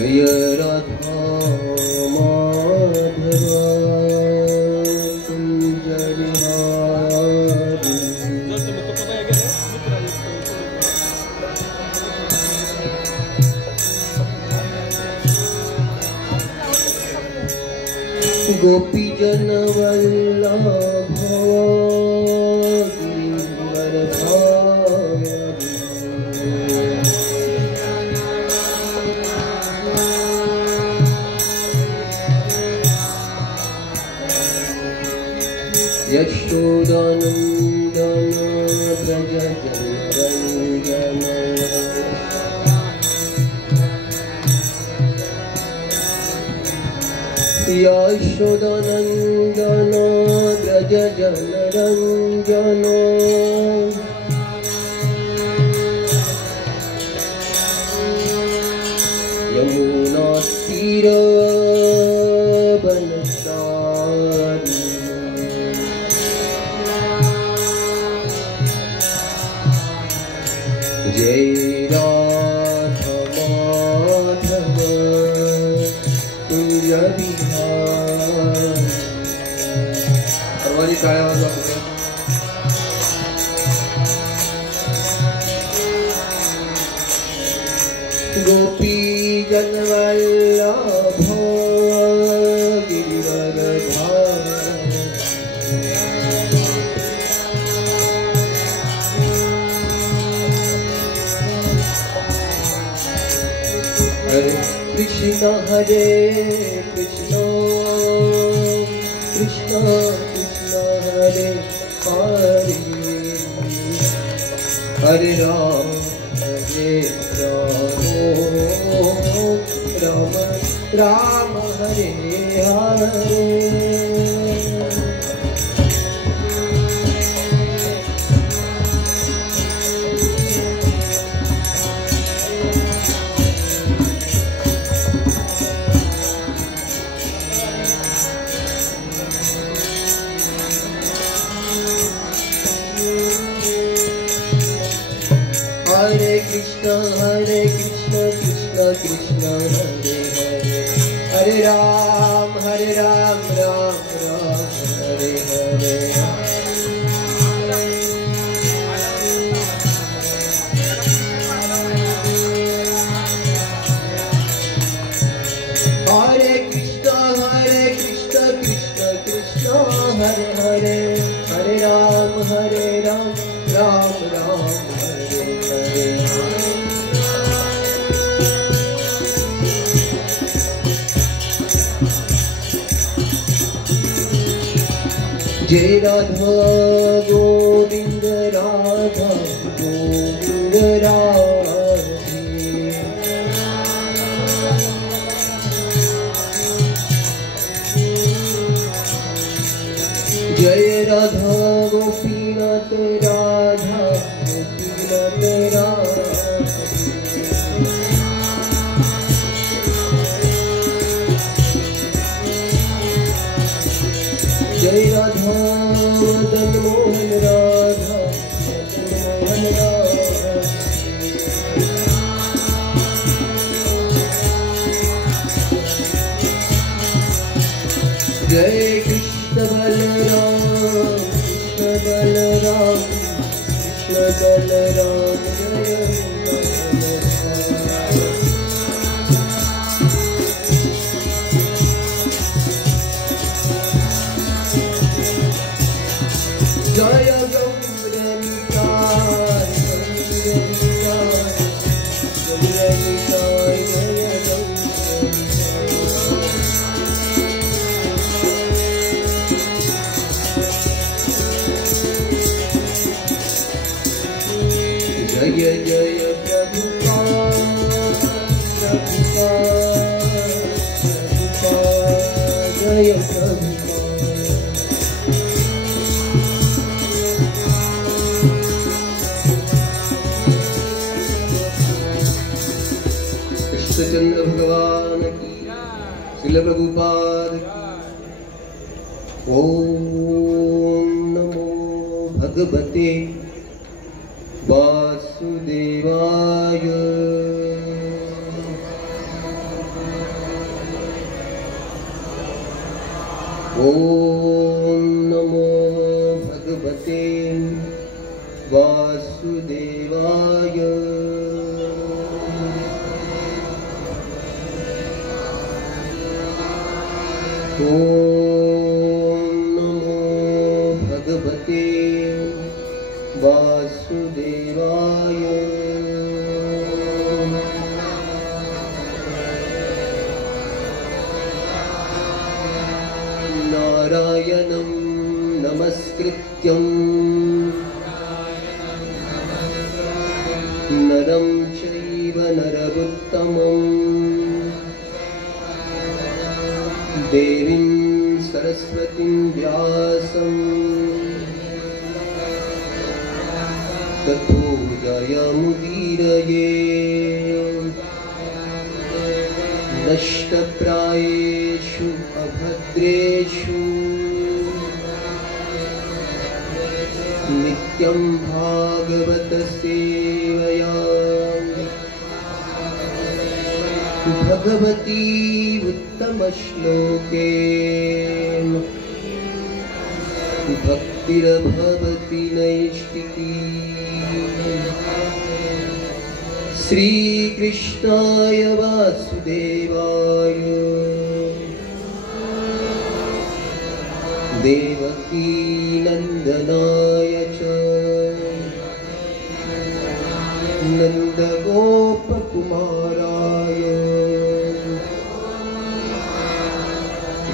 जय राधा माधवा कुंज बिहारी। गोपी जन वल्लभ यशोदानंदन व्रज जनरंजन। यशोदानंदन व्रज जनरंजन। यमुना तीर जय राधा माधव कुंज बिहारी। सर्वांनी टाळ्या वाजवा। गोपी जन वल्लभ गिरिवरधारी। हरे कृष्ण हरे कृष्ण कृष्ण कृष्ण हरे हरे। हरे राम राम राम हरे हरे। हरे कृष्ण कृष्ण कृष्ण हरे हरे। हरे राम राम राम हरे हरे। हरे कृष्ण कृष्ण कृष्ण हरे हरे। हरे राम राम राम हरे हरे। जय राधा गोविंद राधा गोविंद राधे। जय राधा गोपीनाथ राधा गोपीनाथ राधे। जय राधा मदन मोहन राधा मदन मोहन राधा। जय कृष्ण बलराम कृष्ण बलराम जय जय जय जय प्रभुपाद जय कृष्णचंद्र भगवान की, श्रील प्रभुपाद की। ओम नमो भगवते वासुदेवाय। ओम नमो भगवते वासुदेवाय। ओम नमो भगवते वासुदेवाय। नारायणं नमस्कृत्यं नरं चैव नरोत्तमं देवीं सरस्वतीं व्यासं ततो जयमुदीरये। नष्टप्रायेषु अभद्रेषु नित्यं भागवत सेवया भगवती उत्तमश्लोके भक्तिर्भवति नैष्टिकी। श्रीकृष्णाय वासुदेवाय देवकी नंदनाय च नंदगोपकुमाराय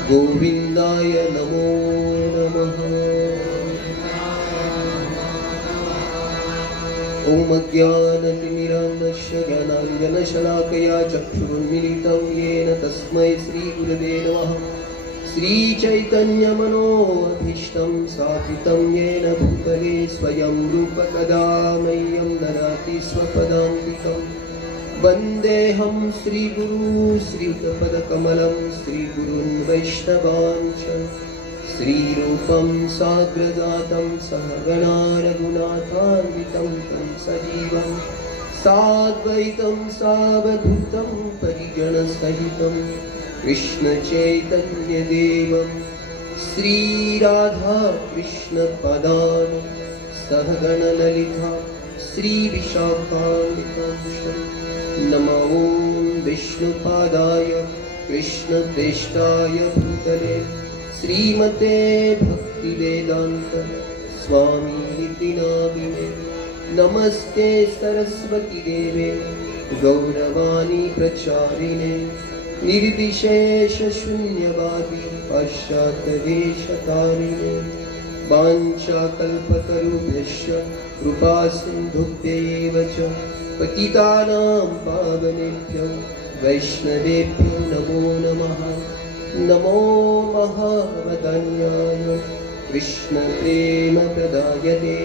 गोविंदाय नमो नमः। ओम अज्ञानतिमिरान्धस्य ज्ञानाञ्जनशलाकया चक्षुरुन्मीलितं येन तस्मै श्रीगुरवे नमः। श्रीचैतन्यमनोऽभीष्टं स्थापितं येन भूतले स्वयं रूप कदा मह्यं ददाति स्वपदान्तिकं। वन्देऽहं श्रीगुरु श्रीयुतपदकमलं श्रीगुरून् वैष्णवान् च। श्रीरूपं साग्रजातं सहगणा रघुनाथान्वितं तं सजीवं साद्वैतं सावधूतं परिजनसहितं कृष्ण चैतन्य देवं श्रीराधा कृष्ण पदान सहगण ललिता श्रीविशाखान्वितांश्च। नमो विष्णुपादाय कृष्णप्रेष्ठाय भूतले श्रीमते भक्तिवेदांत स्वामी नामिने। नमस्ते सरस्वती देवे गौरवाणी प्रचारिणे निर्विशेष शून्यवादी पाश्चात्यदेशतारिणे। वाञ्छाकल्पतरुभ्यश्च कृपा सिन्धुभ्यैव च पतितानां पावनेभ्यो वैष्णवेभ्यो नमो नमः। नमो महावदन्याय कृष्णप्रेमप्रदायते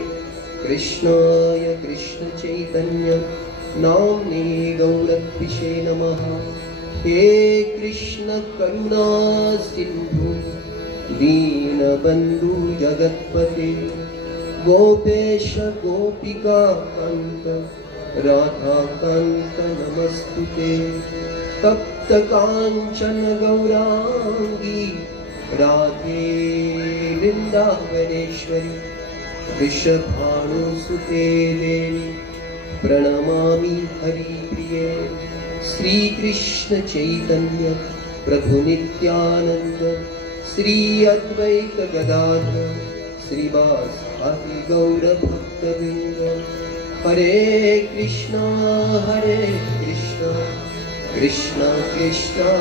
कृष्णाय कृष्णचैतन्य नाम्ने गौरद्विषे नमः। हे कृष्ण करुणा सिन्धु दीनबन्धु जगत्पते गोपेश गोपिका कान्त राधाकान्त नमस्तुते। तप्त कांचन गौरांगी राधे वृंदावनेश्वरी वृषभानुसुते देवी प्रणमामि हरिप्रिये। श्री कृष्ण चैतन्य प्रभु नित्यानंद श्री अद्वैत गदाधर श्रीवासादि गौर भक्तवृंद। हरे कृष्णा कृष्णा कृष्णा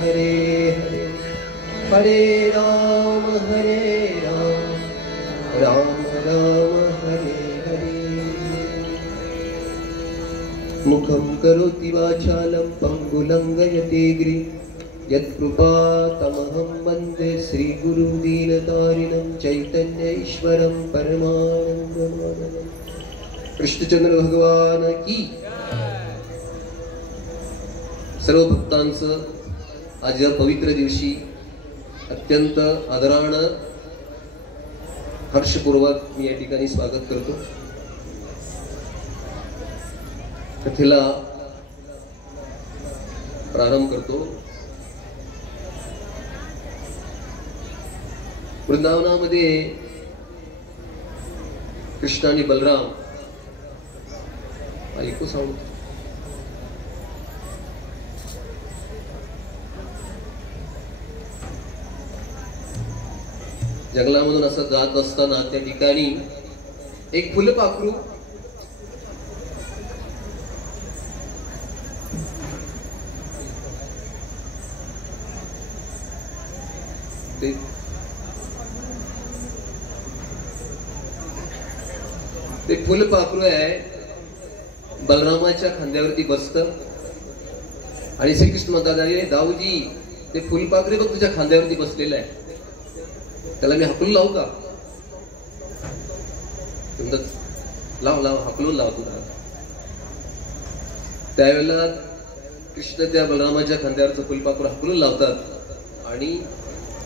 हरे हरे हरे राम राम राम हरे हरे। मुखं करोति वाचालं पंगुलंघयते गिरिं यत्कृपातमहं वन्दे श्रीगुरुदीनतारिणं चैतन्य ईश्वरं परमानन्दमाधवं। कृष्णचंद्र भगवान की। सर्व भक्तांचं आज या पवित्र दिवशी अत्यंत आदरानं हर्षपूर्वक मी या ठिकाणी स्वागत करतो। कथेला प्रारंभ करतो। वृंदावनामध्ये कृष्ण आणि बलराम ऐकू सांगू जंगलामधून असं जात असताना त्या ठिकाणी एक फुलपाखरू ते फुलपाखरू आहे बलरामाच्या खांद्यावरती बसत आणि श्रीकृष्ण म्हणतात, अरे दाऊजी ते फुलपाखरू बघ तुझ्या खांद्यावरती बसलेलं आहे, त्याला मी हाकलून लावू का? लाव लाव हाकलून लाव तुला. त्यावेळेला कृष्ण त्या बलरामाच्या खांद्यावरचं फुलपाखरू हाकलून लावतात आणि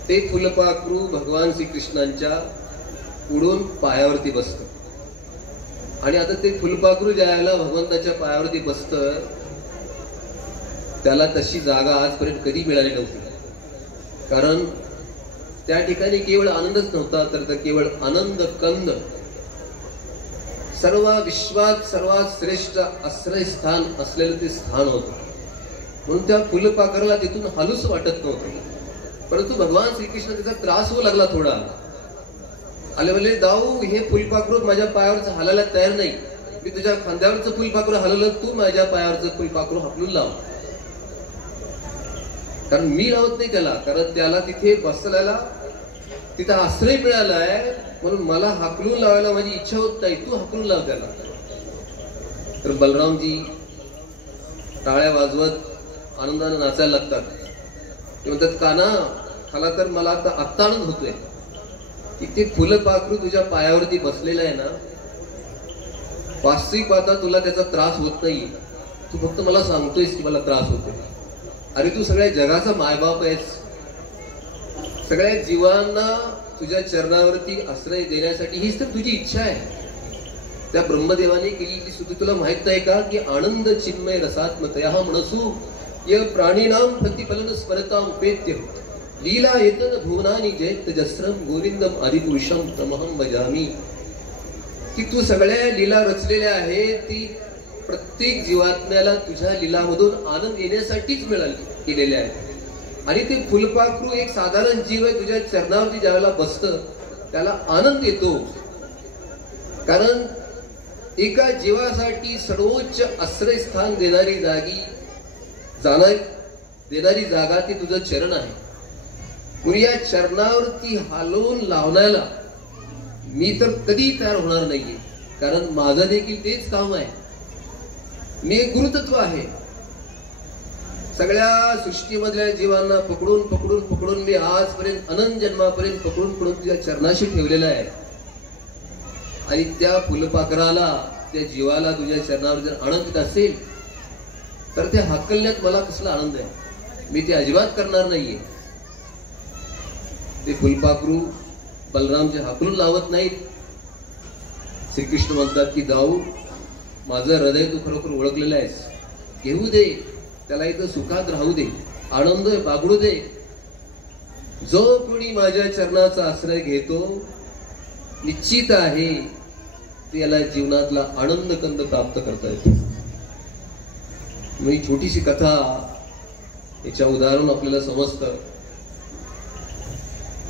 ते फुलपाखरू भगवान श्रीकृष्णांच्या पुढून पायावरती बसत. आणि आता ते फुलपाखरू ज्यावेळेला भगवंताच्या पायावरती बसत त्याला तशी जागा आजपर्यंत कधी मिळाली नव्हती. कारण त्या ठिकाणी केवळ आनंदच नव्हता तर केवळ आनंद कंद, सर्व विश्वात सर्वात श्रेष्ठ आश्रयस्थान असलेलं ते स्थान होतं. म्हणून त्या फुलपाखराला तिथून हालूच वाटत नव्हतं. परंतु भगवान श्रीकृष्ण त्याचा त्रास होऊ लागला थोडा. आले म्हणले, दाऊ हे फुलपाखरू माझ्या पायावरचं हालायला तयार नाही, मी तुझ्या खांद्यावरचं फुलपाखरू हलवलं, तू माझ्या पायावरचं फुलपाखरू हाकलून लाव. कारण मी लावत नाही त्याला, कारण त्याला तिथे बसलेला तिथं आश्रय मिळालाय म्हणून मला हाकलून लावायला माझी इच्छा होत नाही, तू हाकलून लाव त्याला. तर बलरामजी टाळ्या वाजवत आनंदाने नाचायला लागतात. ते म्हणतात, काना खाला तर मला आता आनंद होतोय की ते फुलपाखरू तुझ्या पायावरती बसलेलं आहे ना, वास्तविक पाहता तुला त्याचा त्रास होत नाही, तू फक्त मला सांगतोयस की मला त्रास होतोय. अरे तू सगळ्या जगाचा मायबाप आहेस, सगळ्या जीवांना तुझ्या चरणावरती आश्रय देण्यासाठी हीच तर तुझी इच्छा आहे. त्या ब्रह्मदेवाने केली ती सुद्धा तुला माहित नाही का की आनंद चिन्मय रसात्मतया मनसू य प्राणीनाम प्रतिफलन स्मरता उपेत्य लीला येतन भुवनानी जयत जस्रम गोविंदम आदिपुरुषम तमहम भजामी. की तू सगळ्या लीला रचलेल्या आहेत, ती प्रत्येक जीवात्म्याला तुझ्या लीलामधून आनंद येण्यासाठीच केलेल्या आहेत. आणि ते फुलपाखरू एक साधारण जीव आहे, तुझ्या चरणावरती ज्यावेळेला बसतं त्याला आनंद येतो. कारण एका जीवासाठी सर्वोच्च आश्रयस्थान देणारी जागा ती तुझं चरण आहे. म्हणून या चरणावरती हालवून लावण्याला मी तर कधी तयार होणार नाहीये, कारण माझं देखील तेच काम आहे. मी एक गुरुतत्व आहे. सगळ्या सृष्टीमधल्या जीवांना पकडून पकडून पकडून मी आजपर्यंत अनंत जन्मापर्यंत पकडून पकडून तुझ्या चरणाशी ठेवलेला आहे. आणि त्या फुलपाखराला, त्या जीवाला तुझ्या चरणावर जर आनंद येत असेल तर ते हाकलण्यात मला कसला आनंद आहे, मी ते अजिबात करणार नाहीये. ते फुलपाखरू बलरामचे हाकलून लावत नाहीत. श्रीकृष्ण म्हणतात की जाऊ, माझं हृदय तू खरोखर ओळखलेलं आहेस, घेऊ दे त्याला, इथं सुखात राहू दे, आनंद बागडू दे. जो कोणी माझ्या चरणाचा आश्रय घेतो निश्चित आहे त्याला जीवनातला आनंद कंद प्राप्त करता येतो. मी छोटीशी कथा, याच्या उदाहरण आपल्याला समजतं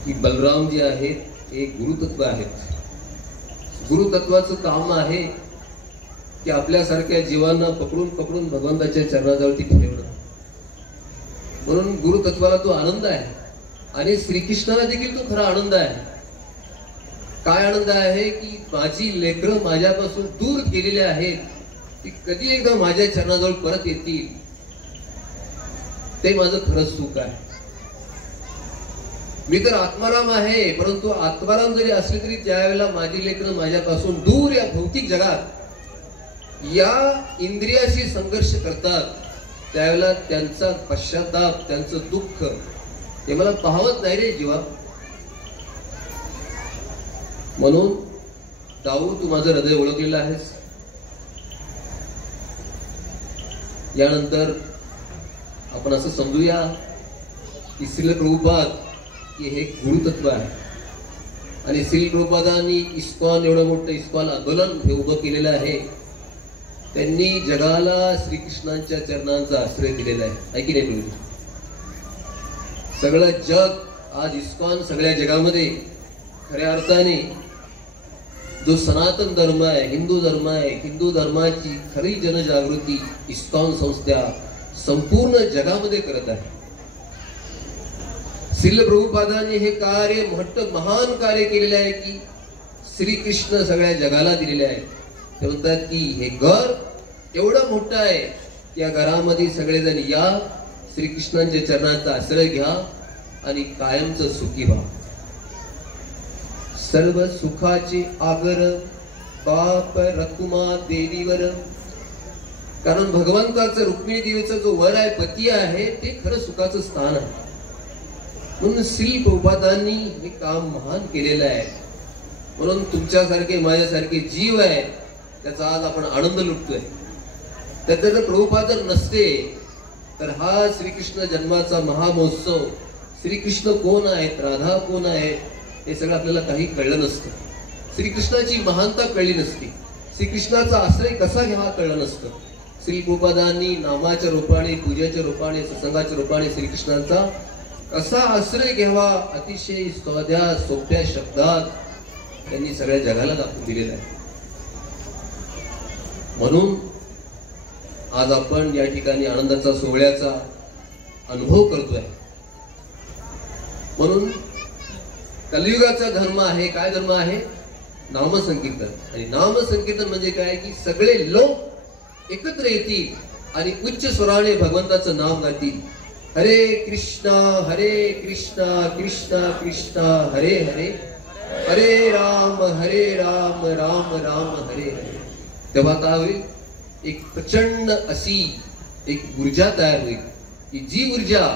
की बलराम जे आहेत एक गुरुतत्व आहेत. गुरुतत्वाचं काम आहे की आपल्यासारख्या जीवांना पकडून पकडून भगवंताच्या चरणाजवळती ठेवणं. म्हणून गुरुतत्वाला तो आनंद आहे आणि श्रीकृष्णाला देखील तो खरा आनंद आहे. काय आनंद आहे की माझी लेकरं माझ्यापासून दूर गेलेले आहेत, ती कधी एकदा माझ्या चरणाजवळ परत येतील, ते माझं खरंच सुख आहे. मी तर आत्माराम आहे, परंतु आत्माराम जरी असले तरी ज्यावेळेला माझी लेकरं माझ्यापासून दूर या भौतिक जगात या इंद्रियाशी संघर्ष करतात त्यावेळेला त्यांचा पश्चाताप, त्यांचं दुःख हे मला पाहवत नाही रे जीवा. म्हणून दाऊ, तू माझं हृदय ओळखलेलं आहेस. यानंतर आपण असं समजूया की श्रील प्रभुपाद की हे गुरुतत्व आहे. आणि श्री प्रभुपादांनी इस्कॉन, एवढं मोठं इस्कॉन आंदोलन हे उभं केलेलं आहे. त्यांनी जगाला श्रीकृष्णांच्या चरणांचा आश्रय दिलेला आहे की नाही? सगळं जग आज इस्कॉन सगळ्या जगामध्ये खऱ्या अर्थाने जो सनातन धर्म आहे, हिंदू धर्म आहे, हिंदू धर्माची खरी जनजागृती इस्कॉन संस्था संपूर्ण जगामध्ये करत आहे. श्रील प्रभुपादांनी हे कार्य महान कार्य केलेले आहे की श्रीकृष्ण सगळ्या जगाला दिलेले आहे. ते म्हणतात की हे घर एवढं मोठं आहे की या घरामध्ये सगळेजण या, श्रीकृष्णांच्या चरणांचा आश्रय घ्या आणि कायमचं सुखी व्हा. सर्व सुखाचे आगर बाप रकुमा देवीवर. कारण भगवंताचं रुक्मिणी देवीचा जो वर आहे, पती आहे, ते खरं सुखाचं स्थान आहे. म्हणून श्री प्रभुपादांनी हे काम महान केलेलं आहे. म्हणून तुमच्यासारखे माझ्यासारखे जीव आहे त्याचा आज आपण आनंद लुटतोय. त्याचा जर प्रभुपाद नसते तर हा श्रीकृष्ण जन्माचा महामहोत्सव, श्रीकृष्ण कोण आहेत, राधा कोण आहेत, हे सगळं आपल्याला काही कळलं नसतं. श्रीकृष्णाची महानता कळली नसती, श्रीकृष्णाचा आश्रय कसा घ्यावा कळलं नसतं. श्री प्रभुपादांनी नामाच्या रूपाने, पूजेच्या रूपाने, सत्संगाच्या रूपाने श्रीकृष्णांचा कसा आश्रय घ्यावा अतिशय साध्या सोप्या शब्दात त्यांनी सगळ्या जगाला दाखवून दिलेला आहे. म्हणून आज आपण या ठिकाणी आनंदाचा सोहळ्याचा अनुभव करतोय. म्हणून कलियुगाचा धर्म आहे, काय धर्म आहे? नामसंकीर्तन. आणि नामसंकीर्तन म्हणजे काय की सगळे लोक एकत्र येतील आणि उच्च स्वराने भगवंताचं नाव गातील. हरे कृष्णा कृष्णा कृष्णा हरे हरे, हरे राम राम राम हरे हरे. तेव्हा काय होईल? एक प्रचंड अशी एक ऊर्जा तयार होईल की जी ऊर्जा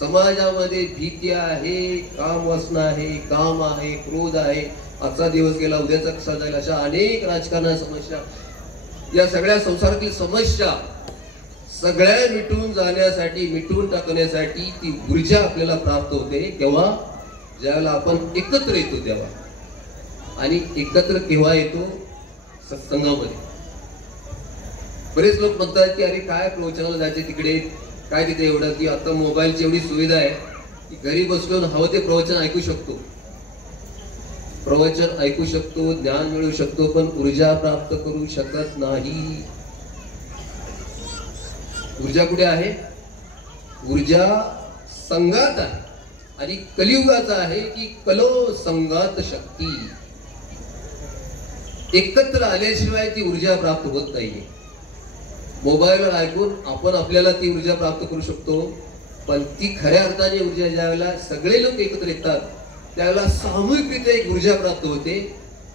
समाजामध्ये भीती आहे, काम वासना आहे, काम आहे, क्रोध आहे, आजचा दिवस गेला उद्याचा कसा जाईल, अशा अनेक राजकारणाच्या समस्या, या सगळ्या संसारातील समस्या सगळ्या मिटून जाण्यासाठी, मिटून टाकण्यासाठी ती ऊर्जा आपल्याला प्राप्त होते केव्हा? ज्यावेळेला आपण एकत्र येतो तेव्हा. आणि एकत्र केव्हा येतो? सत्संगामध्ये. बरेच लोक म्हणतात की अरे काय प्रवचनाला जायचे तिकडे, काय तिथे एवढं, की आता मोबाईलची एवढी सुविधा आहे की घरी बसलो हवं ते प्रवचन ऐकू शकतो, प्रवचन ऐकू शकतो, ज्ञान मिळू शकतो, पण ऊर्जा प्राप्त करू शकत नाही. ऊर्जा कुठे आहे? ऊर्जा संगात आहे. आणि कलियुगाचा आहे की कलो संगात शक्ती. एकत्र आल्याशिवाय ती ऊर्जा प्राप्त होत नाहीये. मोबाईलवर ऐकून आपण आपल्याला ती ऊर्जा प्राप्त करू शकतो, पण ती खऱ्या अर्थाने ऊर्जा ज्यावेळेला सगळे लोक एकत्र येतात त्यावेळेला सामूहिकरित्या एक ऊर्जा प्राप्त होते.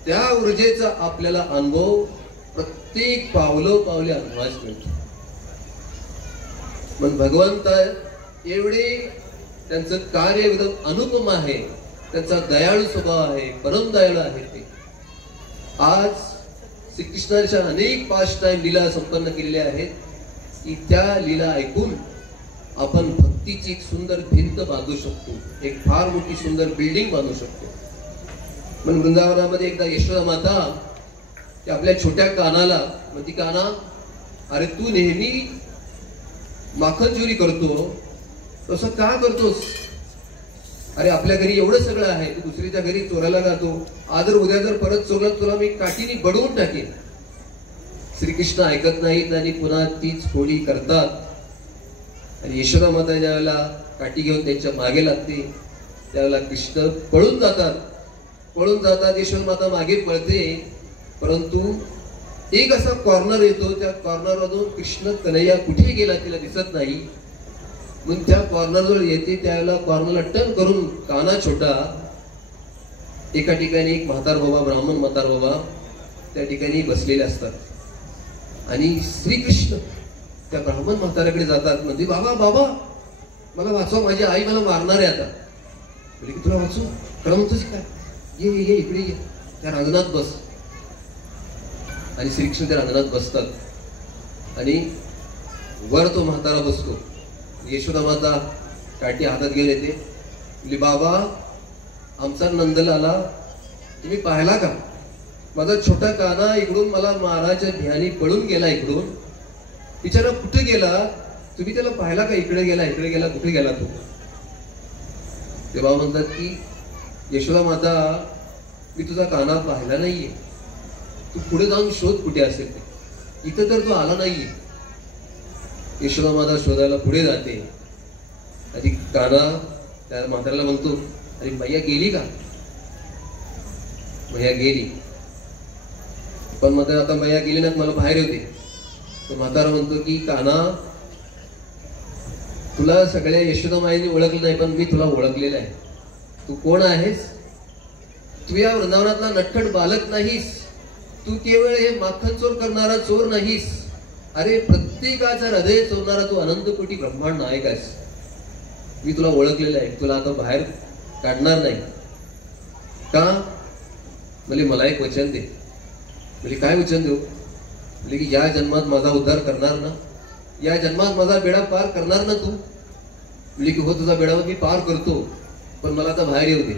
त्या ऊर्जेचा आपल्याला अनुभव प्रत्येक पावले अनुभवास मिळतो. पण भगवंत एवढे त्यांचं कार्य एकदम अनुपम आहे, त्यांचा दयाळू स्वभाव आहे, परम दयाळू आहे. ते आज श्रीकृष्णाच्या अनेक पास्ट टाइम लीला संपन्न केलेल्या आहेत की त्या लीला ऐकून आपण भक्तीची एक सुंदर भिंत बांधू शकतो, एक फार मोठी सुंदर बिल्डिंग बांधू शकतो. पण वृंदावनामध्ये एकदा यशोदा माता की आपल्या छोट्या कानाला म्हणती, काना अरे तू नेहमी माखन चोरी करतो, तसं का करतोस? अरे आपल्या घरी एवढं सगळं आहे, तू दुसरीच्या घरी चोरायला जातो, आज जर उद्या जर परत चोरला तुला मी काठीने बडवून टाकेन. श्रीकृष्ण ऐकत नाहीत आणि पुन्हा तीच खोडी करतात. आणि यशोदा माता ज्यावेळेला काठी घेऊन त्यांच्या मागे लागते त्यावेळेला कृष्ण पळून जातात. यशोदा माता मागे पळते, परंतु एक असा कॉर्नर येतो, त्या कॉर्नर मधून कृष्ण कन्हैया कुठे गेला तिला दिसत नाही. मग त्या कॉर्नर जवळ येते त्यावेळेला कॉर्नरला टर्न करून काना छोटा एका ठिकाणी एक म्हातार बाबा, ब्राह्मण म्हातार बाबा त्या ठिकाणी बसलेले असतात. आणि श्रीकृष्ण त्या ब्राह्मण म्हाताऱ्याकडे जातात, म्हणजे बाबा बाबा मला वाचवा, माझी आई मला मारणार आहे आता. म्हणजे की तुला वाचू? खरं म्हणतोस काय? ये ये इकडे ये, त्या रांगणात बस. आणि श्रीकृष्ण त्या रांगणात बसतात आणि वर तो म्हातारा बसतो. यशोदा माता काठी हातात घेऊन येते, म्हणजे बाबा आमचा नंदलाला तुम्ही पाहिला का? माझा छोटा काना इकडून मला माराच्या ध्यानी पळून गेला इकडून. बिचारा कुठे गेला? तुम्ही त्याला पाहिला का? इकडे गेला कुठे गेला तो? तेव्हा म्हणतात की यशोदा माता, मी तुझा काना पाहिला नाहीये, तू पुढे जाऊन शोध कुठे असेल ते, इथं तर तो आला नाहीये. यशोदा माता शोधायला पुढे जाते. आधी काना त्या म्हाताऱ्याला म्हणतो, अरे मैया गेली का? मैया गेली. पण म्हातारा, आता मैया गेली ना, मला बाहेर होते. तर म्हातारा म्हणतो की काना, तुला सगळ्या यशोदा माईने ओळखलं नाही, पण मी तुला ओळखलेलं आहे. तू कोण आहेस? तू या वृंदावनातला नटखट बालक नाहीस. तू केवळ हे माखन चोर करणारा चोर नाहीस. अरे प्रत्येकाचा हृदय चोरणारा तू अनंत कोटी ब्रह्मांड नायक आहेस. मी तुला ओळखलेलं आहे. तुला आता बाहेर काढणार नाही का? मला एक वचन दे. काय वचन देऊ? की या जन्मात माझा उद्धार करणार ना? या जन्मात माझा बेडा पार करणार ना तू? की हो, तुझा बेडा मी पार करतो, पण मला आता बाहेर येऊ दे.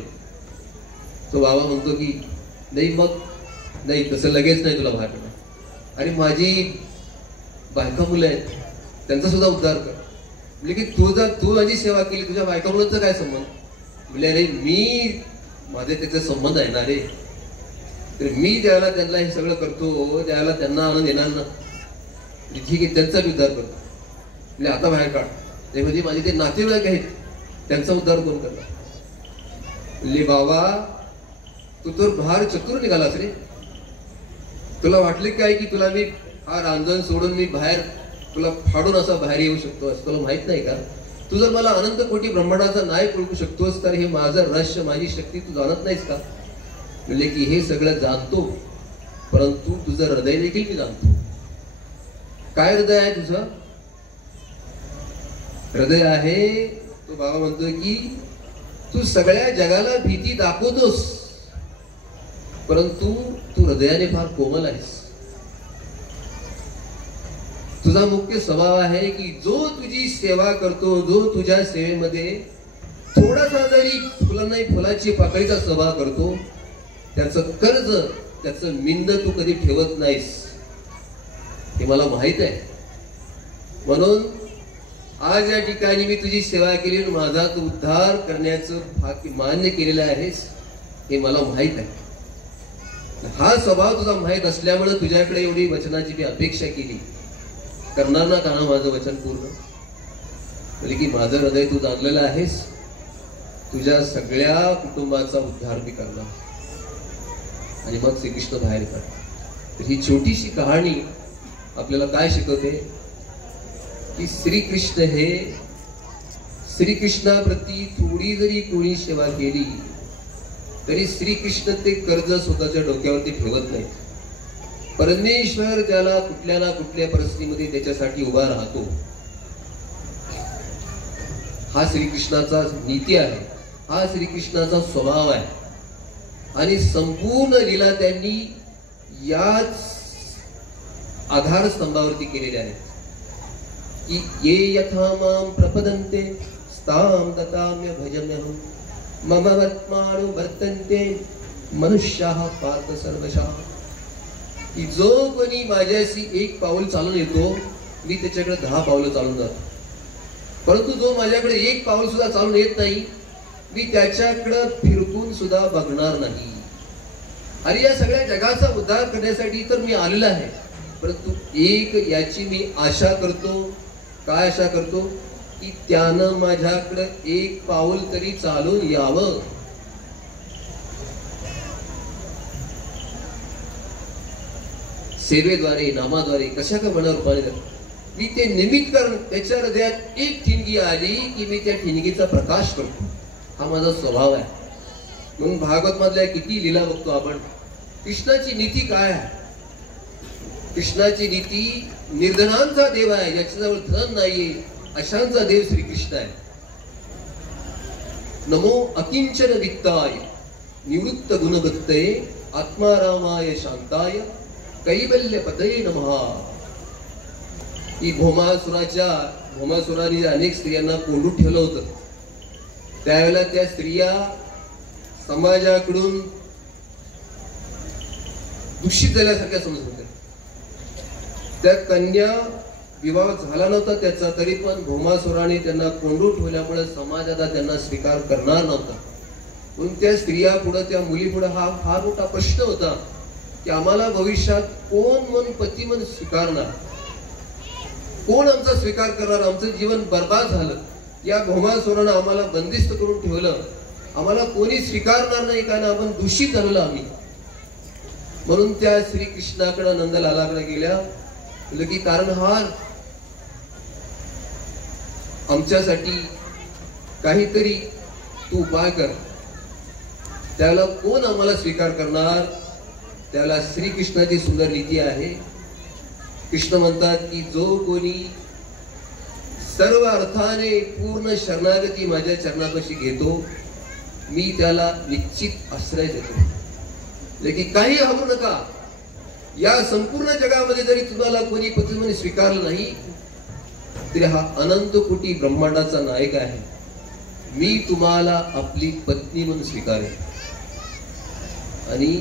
तो बाबा म्हणतो की नाही, मग नाही, तसं लगेच नाही तुला बाहेर करणार. अरे माझी बायका मुलं आहेत, त्यांचा सुद्धा उद्धार कर. की तू माझी सेवा केली, तुझ्या बायका मुलांचा काय संबंध? अरे मी माझे त्याचे संबंध आहे ना रे. तर मी ज्यावेळेला त्यांना हे सगळं करतो, त्यावेळेला त्यांना आनंद येणार ना. ठीक आहे, त्यांचा उद्धार करतो. आता बाहेर काढ. ते म्हणजे माझे ते नातेवाईक आहेत, त्यांचा उद्धार कोण करणार? बाबा, तू तर बाहेर चक्कर निघालास रे. तुला वाटले काय की तुला मी हा रांजण सोडून मी बाहेर तुला फाडून असा बाहेर येऊ शकतो असं तुला माहित नाही का? तू जर मला अनंत कोटी ब्रह्मांडाचा नायक ओळखू शकतोस, तर हे माझं रहस्य, माझी शक्ती तू जाणत नाहीस का? की हे सगळं जाणतो, परंतु तुझं हृदय देखील मी जाणतो. काय हृदय आहे तुझं? हृदय आहे, तो बाबा म्हणतोय की तू सगळ्या जगाला भीती दाखवतोस, परंतु तू हृदयाने फार कोमल आहेस. तुझा मुख्य स्वभाव आहे की जो तुझी सेवा करतो, जो तुझ्या सेवेमध्ये थोडासा जरी फुलाची पाकळीचा स्वभाव करतो, त्याचं कर्ज, त्याचं मिंद तू कधी ठेवत नाहीस. हे मला माहित आहे. म्हणून आज या ठिकाणी मी तुझी सेवा केली, माझा तू उद्धार करण्याचं भाग्य मान्य केलेलं आहेस, हे मला माहित आहे. हा स्वभाव तुझा माहित असल्यामुळे तुझ्याकडे एवढी वचनाची मी अपेक्षा केली. करणार ना का माझं वचन पूर्ण? की माझं हृदय तू जाणलेलं आहेस. तुझ्या सगळ्या कुटुंबाचा उद्धार मी करणार. आणि मग श्रीकृष्ण बाहेर काढ. तर ही छोटीशी कहाणी आपल्याला काय शिकवते? की श्रीकृष्णाप्रती थोडी जरी कोणी सेवा केली तरी श्रीकृष्ण ते कर्ज स्वतःच्या डोक्यावरती ठेवत नाही. परमेश्वर त्याला कुठल्या ना कुठल्या परिस्थितीमध्ये त्याच्यासाठी उभा राहतो. हा श्रीकृष्णाचा नीती आहे, हा श्रीकृष्णाचा स्वभाव आहे. आणि संपूर्ण लीला त्यांनी याच आधारस्तंभावरती केलेल्या आहेत की ये यथा मां प्रपदन्ते स्तां दताम्य भजम्यहं मम वर्त्मानो वर्तन्ते मनुष्याः पार्थ सर्वशः. की जो कोणी माझ्याशी एक पाऊल चालून येतो, मी त्याच्याकडे 10 पावलं चालून जातो. परंतु जो माझ्याकडे एक पाऊल सुद्धा चालून येत नाही, मी त्याच्याकडे फिरकून सुद्धा बघणार नाही. आणि या सगळ्या जगाचा उद्धार करण्यासाठी तर मी आलेला आहे, परंतु एक याची मी आशा करतो. काय आशा करतो? की त्यानं माझ्याकडे एक पाऊल तरी चालून यावं. सेवेद्वारे, नामाद्वारे, कशा का म्हणा रूपाने मी ते निमित्त करून त्याच्या हृदयात एक ठिणगी आली की मी त्या ठिणगीचा प्रकाश करतो. हा माझा स्वभाव आहे. म्हणून भागवत मधल्या किती लीला बघतो आपण. कृष्णाची नीती काय आहे? कृष्णाची नीती निर्धनांचा देव आहे, ज्याच्याजवळ धन नाहीये, अशांचा देव श्रीकृष्ण आहे. नमो अकिंचन वित्ताय निवृत्त गुणगत्तये आत्मारामाय शांताय कैवल्य पदये नमः. ही भौमासुराने अनेक स्त्रियांना कोंडून ठेवलं होतं. त्यावेळेला त्या स्त्रिया समाजाकडून दूषित झाल्यासारख्या समजत होत्या. त्या कन्या विवाह झाला नव्हता त्याचा, तरी पण भौमासुराने त्यांना कोंडून ठेवल्यामुळे समाज आता त्यांना स्वीकार करणार नव्हता. म्हणून त्या स्त्रिया पुढे, त्या मुली पुढे हा फार मोठा प्रश्न होता की आम्हाला भविष्यात कोण म्हणून पती म्हणून स्वीकारणार, कोण आमचा स्वीकार करणार. आमचं जीवन बर्बाद झालं, या भौमासुरानं आम्हाला बंदिस्त करून ठेवलं, आम्हाला कोणी स्वीकारणार नाही कारण आपण दूषित झालेलो आम्ही. म्हणून त्या श्रीकृष्णाकडे नंदलालाकडे गेल्या, म्हणजे की तारणहार आमच्यासाठी काहीतरी तू उपाय कर. त्याला कोण आम्हाला स्वीकार करणार. त्याला श्रीकृष्णाची सुंदर नीती आहे. कृष्ण म्हणतात की जो कोणी सर्व अर्थाने पूर्ण शरणागती माझ्या चरणापाशी घेतो, मी त्याला निश्चित आश्रय देतो. लेकिन काही घाबरू नका, या संपूर्ण जगामध्ये जरी तुम्हाला कोणी पती म्हणून स्वीकारलं नाही तरी हा अनंत कोटी ब्रह्मांडाचा नायक आहे, मी तुम्हाला आपली पत्नी म्हणून स्वीकारेन. आणि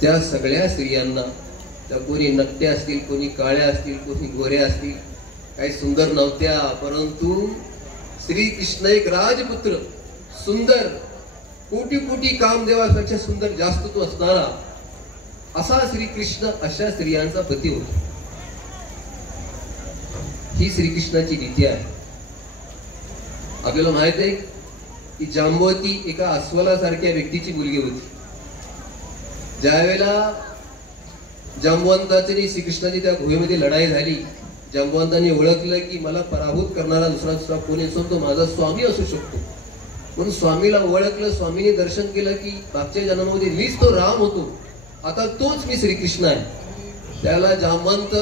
त्या सगळ्या स्त्रियांना, त्या कोणी नकट्या असतील, कोणी काळ्या असतील, कोणी गोऱ्या असतील, काही सुंदर नव्हत्या, परंतु श्रीकृष्ण एक राजपुत्र, सुंदर, कोटी कोटी कामदेवापेक्षा सुंदर जास्त तो असणारा असा श्रीकृष्ण अशा स्त्रियांचा पती होता. ही श्रीकृष्णाची नीती आहे. आपल्याला माहित आहे की जांबवती एका अस्वलासारख्या व्यक्तीची मुलगी होती. ज्यावेळेला जांबवंताची आणि श्रीकृष्णाची त्या गुहेमध्ये लढाई झाली, जांबवंतांनी ओळखलं की मला पराभूत करणारा दुसरा कोणी असो तो माझा स्वामी असू शकतो. म्हणून स्वामीला ओळखलं, स्वामीने दर्शन केलं की मागच्या जन्मामध्ये मीच तो राम होतो, आता तोच मी श्रीकृष्ण आहे. त्याला जांबवंत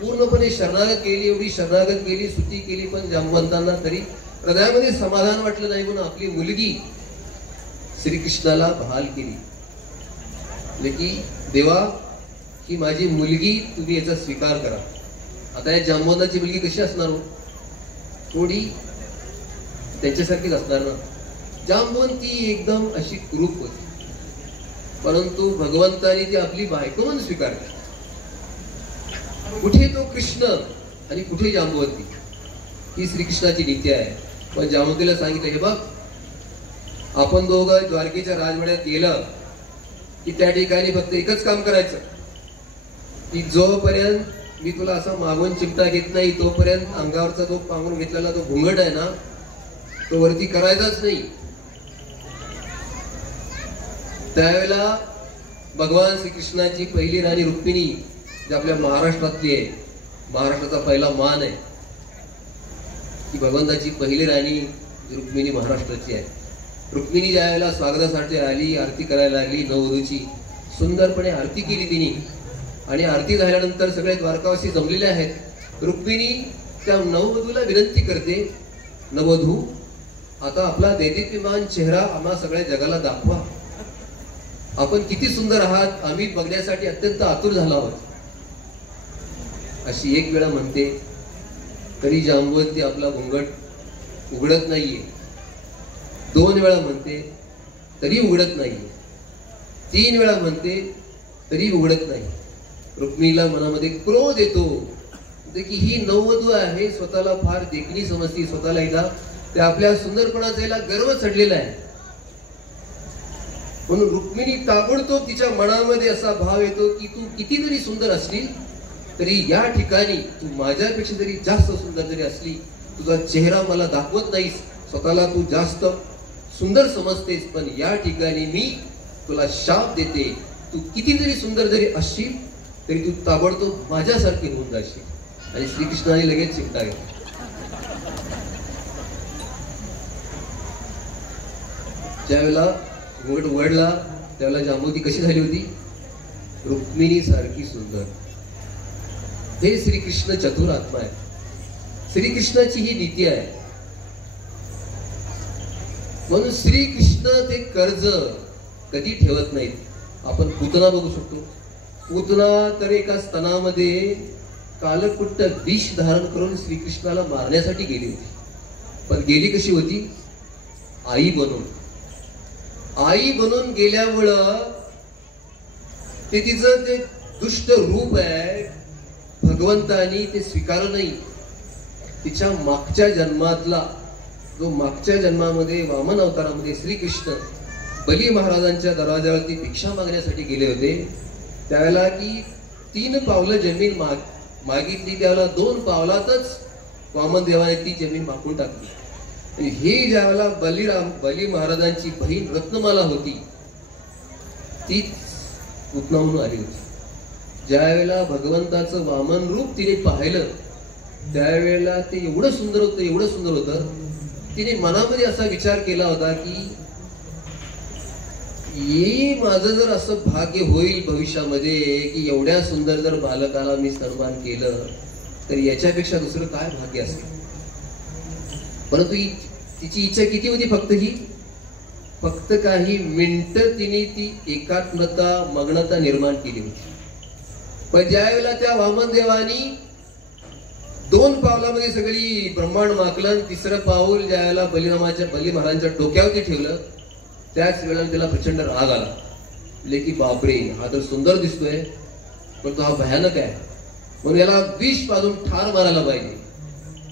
पूर्णपणे शरणागत केली, एवढी शरणागत केली, स्तुती केली, पण जांबवंतांना तरी हृदयामध्ये समाधान वाटलं नाही. म्हणून आपली मुलगी श्रीकृष्णाला बहाल केली. लेकी देवा, ही माझी मुलगी, तुम्ही याचा स्वीकार करा. आता या जांबवंताची मुलगी कशी असणार हो? थोडी त्यांच्यासारखीच असणार ना. जांबवंती एकदम अशी कुरूप होती, परंतु भगवंताने ती आपली बायको म्हणून स्वीकारली. कुठे तो कृष्ण आणि कुठे जांबवती, ही श्रीकृष्णाची नीती आहे. पण जांबवतीला सांगितलं, हे बघ, आपण दोघं द्वारकेच्या राजवाड्यात गेलं की त्या ठिकाणी फक्त एकच काम करायचं की जोपर्यंत मी तुला असा मागून चिमटा घेत नाही तोपर्यंत अंगावरचा जो पांघरून घेतलेला तो घुंगट आहे ना, तो वरती करायचाच नाही. त्यावेळेला भगवान श्रीकृष्णाची पहिली राणी रुक्मिणी, जी आपल्या महाराष्ट्रातली आहे, महाराष्ट्राचा पहिला मान आहे, की भगवंताची पहिली राणी रुक्मिणी महाराष्ट्राची आहे. रुक्मिणी ज्या वेळेला स्वागतासाठी आली, आरती करायला लागली, नववधूची सुंदरपणे आरती केली तिने. आणि आरती झाल्यानंतर सगळे द्वारकावासी जमलेले आहेत. रुक्मिणी त्या नववधूला विनंती करते, नववधू, आता आपला दैदिप्यमान चेहरा आम्हा सगळ्या जगाला दाखवा. आपण किती सुंदर आहात, आम्ही बघण्यासाठी अत्यंत आतुर झालो आहोत. अशी एक वेळा म्हणते, तरी जांबवती आपला घुंगट उघडत नाहीये. 2 वेळा म्हणते तरी उघडत नाहीये. 3 वेळा म्हणते तरी उघडत नाही. रुक्मिणीला मनामध्ये क्रोध येतो की ही नववधू आहे, स्वतःला फार देखणी समजती, स्वतःला हिला त्या आपल्या सुंदरपणाचा हिला गर्व चढलेला आहे. म्हणून रुक्मिणी ताबडतोब तिच्या मनामध्ये असा भाव येतो की तू किती जरी सुंदर असली तरी या ठिकाणी तू माझ्यापेक्षा जरी जास्त सुंदर जरी असली, तुझा चेहरा मला दाखवत नाहीस, स्वतःला तू जास्त सुंदर समजतेस, पण या ठिकाणी मी तुला शाप देते, तू किती जरी सुंदर जरी असशील तरी तू ताबडतोब माझ्यासारखी होऊन जाशील. आणि श्रीकृष्णाने लगेच चिमटा घेतला. ज्यावेळेला घुंगट वळला त्यावेळेला जांबवती कशी झाली होती? रुक्मिणी सारखी सुंदर. हे श्रीकृष्ण चतुर आत्मा आहे. श्रीकृष्णाची ही नीती आहे. म्हणून श्रीकृष्ण ते कर्ज कधी ठेवत नाहीत. आपण पूतना बघू शकतो. पूतना तर एका स्तनामध्ये कालकुट्ट विष धारण करून श्रीकृष्णाला मारण्यासाठी गेली होती. पण गेली कशी होती? आई बनून. आई बनून गेल्यामुळं ते तिचं ते दुष्ट रूप आहे भगवंतानी ते स्वीकारलं नाही. तिच्या मागच्या जन्मातला जो मागच्या जन्मामध्ये वामन अवतारामध्ये श्रीकृष्ण बली महाराजांच्या दरवाजावरती भिक्षा मागण्यासाठी गेले होते, त्यावेळेला की 3 पावलं जमीन मागितली, त्यावेळेला 2 पावलातच वामन देवाने ती जमीन मागून टाकली. आणि ही ज्यावेळेला बली महाराजांची बहीण रत्नमाला होती, ती पुतना म्हणून आली होती. ज्यावेळेला भगवंताचं वामन रूप तिने पाहिलं, त्यावेळेला ते एवढं सुंदर होतं, तिने मनामध्ये असा विचार केला होता की माझं जर असं भाग्य होईल भविष्यामध्ये की एवढ्या सुंदर जर बालकाला मी स्तनपान केलं तर याच्यापेक्षा दुसरं काय भाग्य असेल. परंतु तिची इच्छा किती होती, फक्त काही मिनिटं तिने ती एकात्मता मग्नता निर्माण केली होती. पण ज्या वेळेला त्या वामन देवानी 2 पावलामध्ये सगळी ब्रह्मांड माकलं, 3रं पाऊल ज्या वेळेला बली महाराजांच्या डोक्यावरती ठेवलं, त्याच वेळेला त्याला प्रचंड राग आला. की बापरे, हा तर सुंदर दिसतोय पण तो हा भयानक आहे, म्हणून याला विष पाजून ठार मारायला पाहिजे.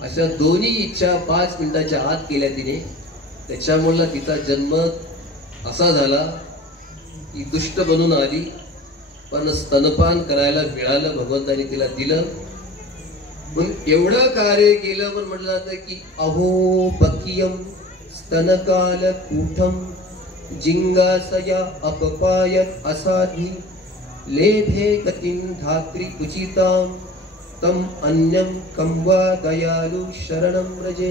अशा दोन्ही इच्छा 5 मिनिटाच्या आत केल्या तिने. त्याच्यामुळे तिचा जन्म असा झाला की दुष्ट बनून आली, पण स्तनपान करायला मिळालं, भगवंताने तिला दिलं. पण एवढं कार्य केलं, पण म्हटलं जातं की अहो बकियम स्तनकाल कूठम जिंगासया अपपायत असाधी लेभे गतिं धात्री कुचिताम तम अन्यम कंवा दयालु शरणम रजे.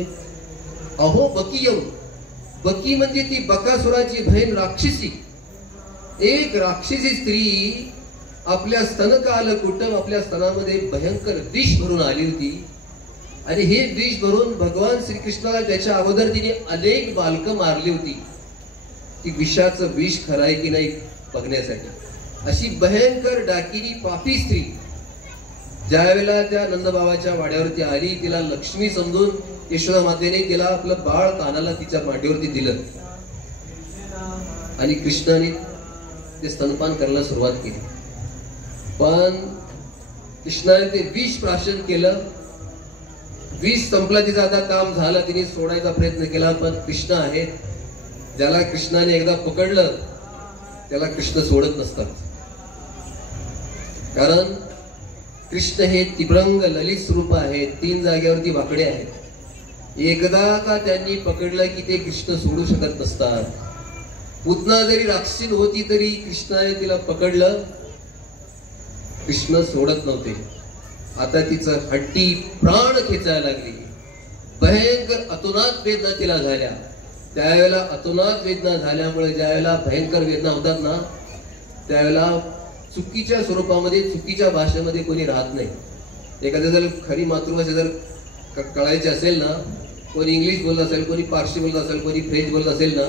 अहो बकियम, बकी म्हणजे ती बकासुराची बहीण राक्षसी. एक राक्षसी स्त्री आपल्या स्तनकाल कुटम, आपल्या स्तनामध्ये भयंकर विष भरून आली होती. आणि हे विष भरून भगवान श्रीकृष्णाला त्याच्या अगोदर तिने अनेक बालकं मारली होती, ती विषाचं विष खराय की नाही बघण्यासाठी. अशी भयंकर डाकिनी पापी स्त्री ज्या वेळेला त्या नंदबाबाच्या वाड्यावरती आली, तिला लक्ष्मी समजून यशोदा मातेने तिला आपलं बाळ कानाला तिच्या मांडीवरती दिलं आणि कृष्णाने ते स्तनपान करायला सुरुवात केली. पण कृष्णाने ते विष प्राशन केलं. विष संपला, तिचं आता काम झालं, तिने सोडायचा प्रयत्न केला. पण कृष्ण आहे, ज्याला कृष्णाने एकदा पकडलं त्याला कृष्ण सोडत नसतात. कारण कृष्ण हे तिभ्रंग ललित स्वरूप आहे, 3 जागेवरती वाकडे आहेत. एकदा का त्यांनी पकडलं की ते कृष्ण सोडू शकत नसतात. पुतना जरी राक्षसीन होती तरी कृष्णाने तिला पकडलं, कृष्ण सोडत नव्हते. आता तिचं हट्टी प्राण खेचायला लागली. भयंकर अतोनात वेदना तिला झाल्या. त्यावेळेला अतोनात वेदना झाल्यामुळे ज्यावेळेला भयंकर वेदना होतात ना, त्यावेळेला चुकीच्या स्वरूपामध्ये, चुकीच्या भाषेमध्ये कोणी राहत नाही. एखाद्या जर खरी मातृभाषा जर कळायची असेल ना, कोणी इंग्लिश बोलत असेल, कोणी पारशी बोलत असेल, कोणी फ्रेंच बोलत असेल ना,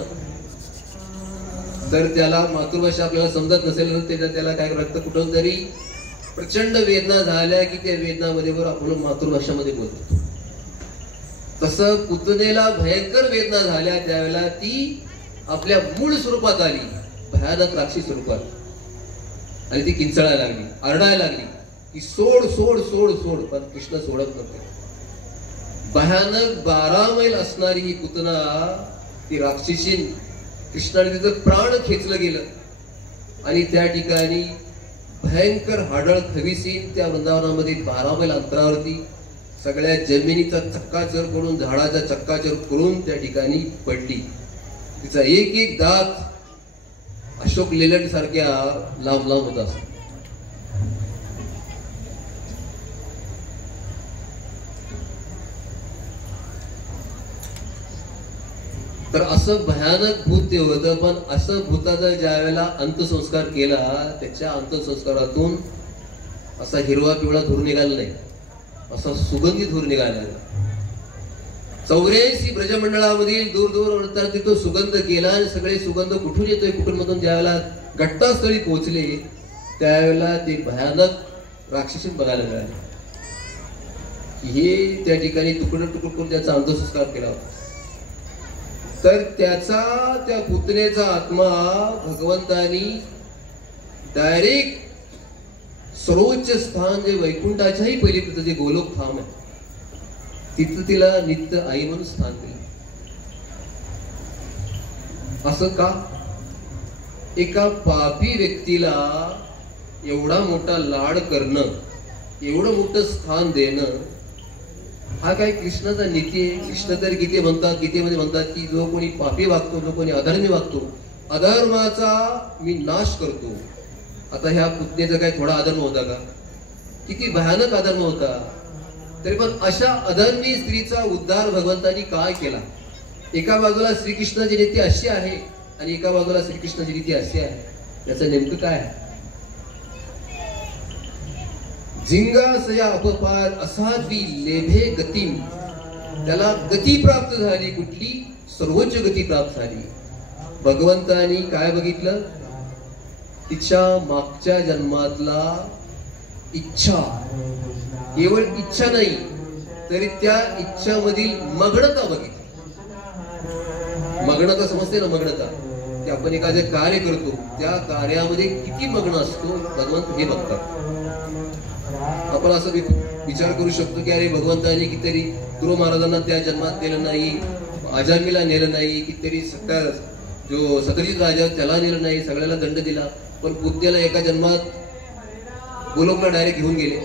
तर त्याला मातृभाषा आपल्याला समजत नसेल तर त्याला काय रक्त कुठून तरी प्रचंड वेदना झाल्या की त्या वेदनामध्ये बरोबर आपण मातृभाषामध्ये बोलतो. तसं पुतनेला भयंकर वेदना झाल्या, त्यावेळेला ती आपल्या मूळ स्वरूपात आली, भयानक राक्षसी स्वरूपात. आणि ती किंचळायला लागली, आरडायला लागली की सोड सोड सोड सोड. पण कृष्ण सोडत नव्हते. भयानक 12 मैल असणारी ही पुतना, ती राक्षसी, कृष्णाने तिचं प्राण खेचलं गेलं. आणि त्या ठिकाणी भयंकर हाडळ खवीसीन त्या वृंदावनामध्ये 12 मैल अंतरावरती सगळ्या जमिनीचा चक्काचर करून, झाडाचा चक्काचर करून त्या ठिकाणी पडली. तिचा एक एक दात अशोक लेलंड सारख्या लांब लांब होता. तर असं भयानक भूत ते होतं. पण असं भूताचा ज्या वेळेला अंत्यसंस्कार केला, त्याच्या अंत्यसंस्कारातून असा हिरवा पिवळा धूर निघाला नाही, असा सुगंधी धूर निघाला. 84 ब्रजमंडळामधील दूर दूर अंतरावरती तो सुगंध केला. आणि सगळे सुगंध कुठून येतोय, कुठून मधून ज्या वेळेला घटनास्थळी पोहोचले, त्यावेळेला ते भयानक राक्षसी बघायला मिळाले. हे त्या ठिकाणी तुकडं तुकडं करून त्याचा अंत्यसंस्कार केला होता. तर त्या पुतण्याचा आत्मा भगवंतानी डायरेक्ट सर्वोच्च स्थान जे वैकुंठाच्याही पलीकडे जे गोलोक धाम आहे तिथं तिला नित्य आई म्हणून स्थान दिलं. असं का? एका पापी व्यक्तीला एवढा मोठा लाड करणं, एवढं मोठं स्थान देणं हा काय कृष्णाचा नीती आहे? कृष्ण तर गीतेमध्ये म्हणतात की जो कोणी पापी वागतो, जो कोणी अधर्मी वागतो, अधर्माचा मी नाश करतो. आता ह्या पुतण्याचा काय थोडा अधर्म होता का? किती भयानक अधर्म होता. तरी पण अशा अधर्मी स्त्रीचा उद्धार भगवंतांनी काय केला? एका बाजूला श्रीकृष्णाची नीती अशी आहे आणि एका बाजूला श्रीकृष्णाची नीती अशी आहे. त्याचं नेमकं काय आहे? झिंगासया अपपार असाध्वी लेभे गती. त्याला गती प्राप्त झाली. कुठली? सर्वोच्च गती प्राप्त झाली. भगवंतानी काय बघितलं? तिच्या मागच्या जन्मातला इच्छा, केवळ इच्छा नाही तरी त्या इच्छामधील मग्नता बघितली. मग्नता समजते ना? मग्नता की आपण एखादे कार्य करतो त्या कार्यामध्ये किती मग्न असतो भगवंत हे बघतात. आपण असं विचार करू शकतो की अरे भगवंताने कितीतरी ध्रुव महाराजांना त्या जन्मात नेलं नाही, अजामीला नेलं नाही, कितीतरी जो सत्यजित राजा त्याला नेलं नाही, सगळ्याला दंड दिला, पण पुतण्याला एका जन्मात गोलोकला डायरेक्ट घेऊन गेले.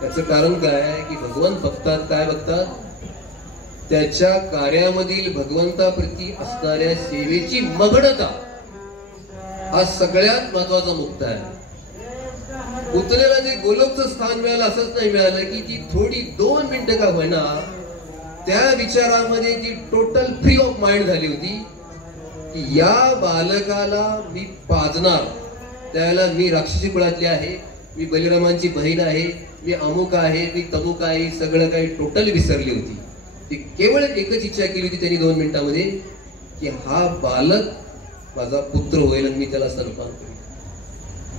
त्याचं कारण काय आहे की भगवंत बघतात. काय बघतात? त्याच्या कार्यामधील भगवंताप्रती असणाऱ्या सेवेची मग्नता हा सगळ्यात महत्वाचा मुद्दा आहे. पुतण्याला जे गोलोकचं स्थान मिळालं असंच नाही मिळालं की ती थोडी 2 मिनिटं का होईना त्या विचारामध्ये ती टोटल फ्री ऑफ माइंड झाली होती की या बालकाला मी पाजणार. त्यावेळेला मी राक्षसी कुळातली आहे, मी बलिरामांची बहीण आहे, मी अमुक आहे, मी तमुक आहे, सगळं काही टोटल विसरली होती. ती केवळ एकच इच्छा केली होती त्यांनी 2 मिनिटांमध्ये की हा बालक माझा पुत्र होईल आणि मी त्याला स्तनपान करेन.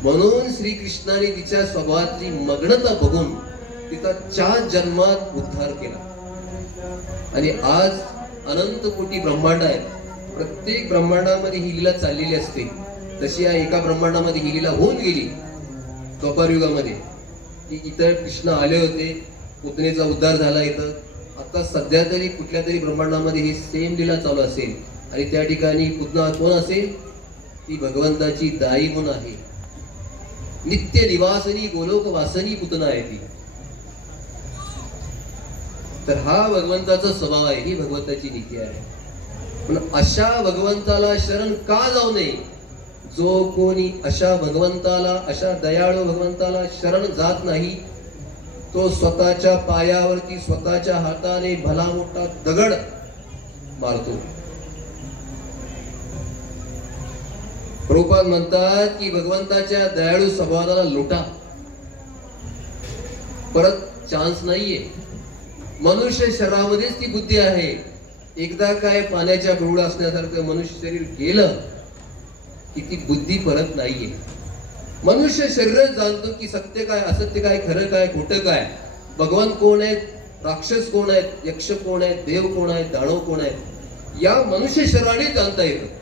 म्हणून श्रीकृष्णाने तिच्या स्वभावातली मग्नता बघून तिचा 4 जन्मात उद्धार केला. आणि आज अनंत कोटी ब्रह्मांड आहेत. प्रत्येक ब्रह्मांडामध्ये ही लीला चाललेली असते. तशी या एका ब्रह्मांडामध्ये ही लीला होऊन गेली द्वापर युगामध्ये की इथं कृष्ण आले होते, पुतणेचा उद्धार झाला इथं. आता सध्या तरी कुठल्या तरी ब्रह्मांडामध्ये ही सेम लीला चालू असेल आणि त्या ठिकाणी पुतना कोण असेल? ती भगवंताची दाई म्हणून आहे. नित्य निवासनी गोलोक वासनी पुतना आहे ती. तर हा भगवंताचा स्वभाव आहे, ही भगवंताची नीती आहे. पण अशा भगवंताला शरण का जाऊ नये? जो कोणी अशा भगवंताला, अशा दयाळू भगवंताला शरण जात नाही तो स्वतःच्या पायावरती स्वतःच्या हाताने भला मोठा दगड मारतो. प्रभुपाद म्हणतात की भगवंताच्या दयाळू स्वभावाला लोटा, परत चान्स नाहीये. मनुष्य शरीरामध्येच ती बुद्धी आहे. एकदा काय पाण्याच्या गरुड असण्यासारखं मनुष्य शरीर गेलं की ती बुद्धी परत नाहीये. मनुष्य शरीरच जाणतो की सत्य काय, असत्य काय, खरं काय, खोटं काय, भगवान कोण आहेत, राक्षस कोण आहेत, यक्ष कोण आहेत, देव कोण आहेत, दानव कोण आहेत, या मनुष्य शरीराने जाणता येतं.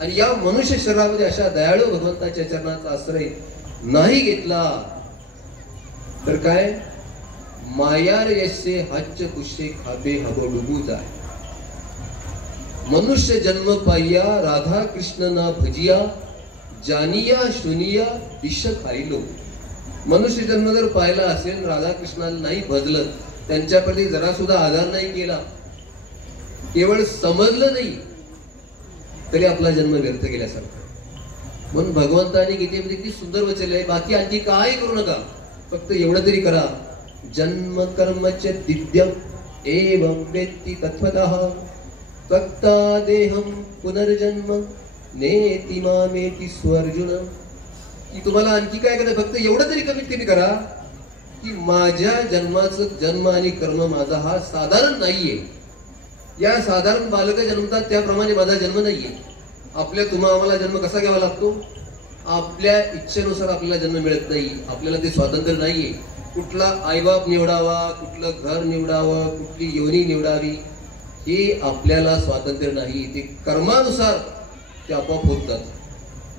आणि या मनुष्य शरीरामध्ये अशा दयाळू भगवंताच्या चरणाचा आश्रय नाही घेतला तर काय? मायार यसे हाच्य पुष्य खाबे हबो डुबू जाय. मनुष्य जन्म पाहिया राधा कृष्ण ना भजिया जानिया शुनिया विष खाईलो. मनुष्य जन्म जर पाहिला असेल, राधा कृष्णाला नाही भजलं, त्यांच्याप्रती जरा सुद्धा आधार नाही केला, केवळ समजलं नाही तरी आपला जन्म व्यर्थ केल्यासारखं. म्हणून भगवंताने गीतेमध्ये किती सुंदर वचन आहे, बाकी आणखी काय करू नका, फक्त एवढं तरी करा. जन्म कर्मच दिव्यम एवं वेत्ति तत्वतः त्वक्ता देहम पुनर्जन्म नेति मामेति स्वर्जुन. की तुम्हाला आणखी काय करायचं, फक्त एवढं तरी कमीत कमी करा की माझ्या जन्माचं जन्म आणि कर्म माझा हा साधारण नाहीये. या साधारण बालक जन्मतात त्याप्रमाणे माझा जन्म नाहीये. आम्हाला जन्म कसा घ्यावा लागतो? आपल्या इच्छेनुसार आपल्याला जन्म मिळत नाही. आपल्याला ते स्वातंत्र्य नाहीये. कुठला आईबाप निवडावा, कुठलं घर निवडावं, कुठली योनी निवडावी, हे आपल्याला स्वातंत्र्य नाही, ते कर्मानुसार ते आपोआप होतात.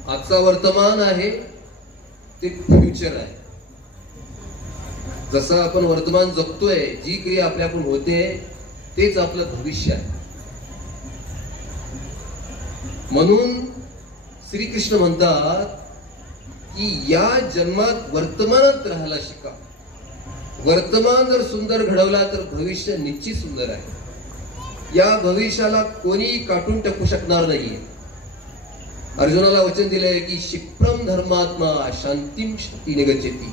आजचा वर्तमान आहे ते फ्युचर आहे. जसं आपण वर्तमान जगतोय, जी क्रिया आपल्याकडून होते तेच आपलं भविष्य आहे. म्हणून श्रीकृष्ण म्हणतात की या जन्मात वर्तमानात राहायला शिका. वर्तमान जर सुंदर घडवला तर भविष्य निश्चित सुंदर आहे. या भविष्याला कोणी काटून टाकू शकणार नाहीये. अर्जुनाला वचन दिलंय की क्षिप्रम धर्मात्मा शांतीम शक्ती निगच्छति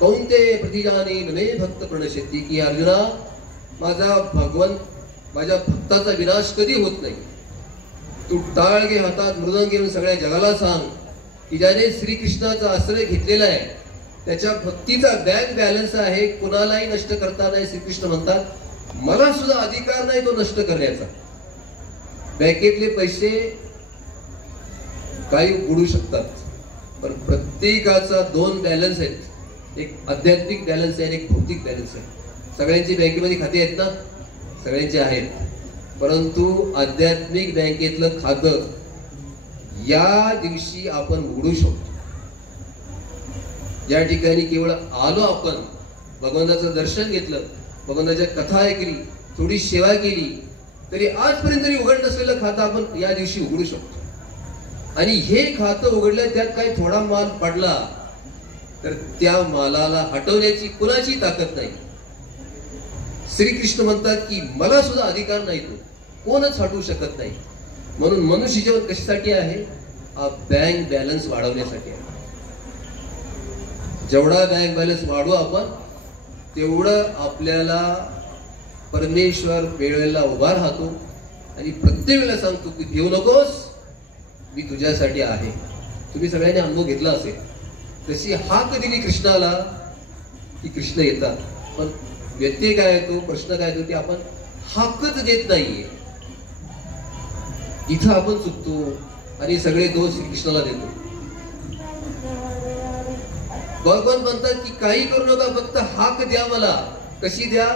कौंतेय प्रतिजाने मे भक्त प्रणश्यति. की अर्जुना, माझा भगवंत, माझ्या भक्ताचा विनाश कधी होत नाही. तू टाळ घे हातात, मृदंग घेऊन सगळ्या जगाला सांग की ज्याने श्रीकृष्णाचा आश्रय घेतलेला आहे त्याच्या भक्तीचा बँक बॅलन्स आहे, कुणालाही नष्ट करता नाही. श्रीकृष्ण म्हणतात मला सुद्धा अधिकार नाही तो नष्ट करण्याचा. बँकेतले पैसे काही उडू शकतात, पण प्रत्येकाचा दोन बॅलन्स आहेत. एक आध्यात्मिक बॅलन्स आहे आणि एक भौतिक बॅलन्स आहे. सगळ्यांची बँकेमध्ये खाते आहेत ना? सगळ्यांचे आहेत. परंतु आध्यात्मिक बँकेतलं खातं या दिवशी आपण उघडू शकतो. या ठिकाणी केवळ आलो, आपण भगवंताचं दर्शन घेतलं, भगवंताच्या कथा ऐकली, थोडी सेवा केली, तरी आजपर्यंत तरी उघड नसलेलं खातं आपण या दिवशी उघडू शकतो. आणि हे खातं उघडलं, त्यात काही थोडा माल पडला तर त्या मालाला हटवण्याची कुणाची ताकद नाही. श्रीकृष्ण म्हणतात की मला सुद्धा अधिकार नाही, तो कोणच हटवू शकत नाही. म्हणून मनुष्य जीवन कशासाठी आहे? हा बँक बॅलन्स वाढवण्यासाठी आहे. जेवढा बँक बॅलन्स वाढवू आपण तेवढं आपल्याला परमेश्वर वेळेला उभा राहतो आणि प्रत्येक वेळेला सांगतो की घेऊ नकोस, मी तुझ्यासाठी आहे. तुम्ही सगळ्यांनी अनुभव घेतला असेल. तशी हाक दिली कृष्णाला की कृष्ण येतात, पण व्यत्यय काय येतो, प्रश्न काय येतो की आपण हाकच देत नाहीये. इथं आपण चुकतो आणि सगळे दोष श्रीकृष्णाला देतो. भगवान म्हणतात की काही करू नका, फक्त हाक द्या मला. कशी द्या?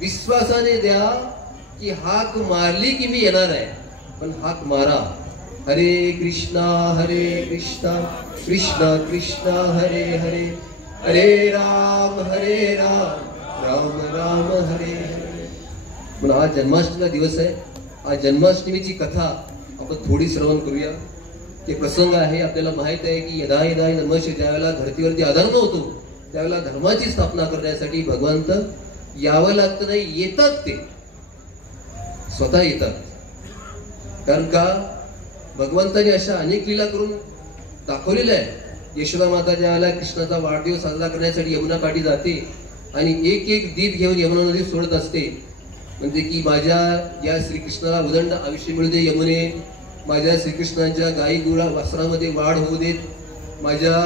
विश्वासाने द्या की हाक मारली की मी येणार आहे, पण हाक मारा. हरे कृष्णा कृष्णा कृष्णा हरे हरे, हरे राम राम राम हरे हरे. पण आज जन्माष्टमीचा दिवस आहे. आज जन्माष्टमीची कथा आपण थोडी श्रवण करूया. ते प्रसंग आहे, आपल्याला माहित आहे की यदा यदा धर्मश, ज्यावेळेला धर्तीवरती अधर्म होतो त्यावेळेला धर्माची स्थापना करण्यासाठी भगवंत यावं लागतं नाही, येतात. ते स्वतः येतात. कारण का? भगवंताने अशा अनेक लीला करून दाखवलेल्या आहे. यशोदा माता ज्यावेळेला कृष्णाचा वाढदिवस साजरा करण्यासाठी यमुना काठी जाते आणि एक एक दीप घेऊन यमुना नदी सोडत असते. म्हणजे की माझ्या या श्रीकृष्णाला उदंड आयुष्य मिळू दे यमुने, माझ्या श्रीकृष्णांच्या गाई गुळा वस्त्रामध्ये वाढ होऊ देत, माझ्या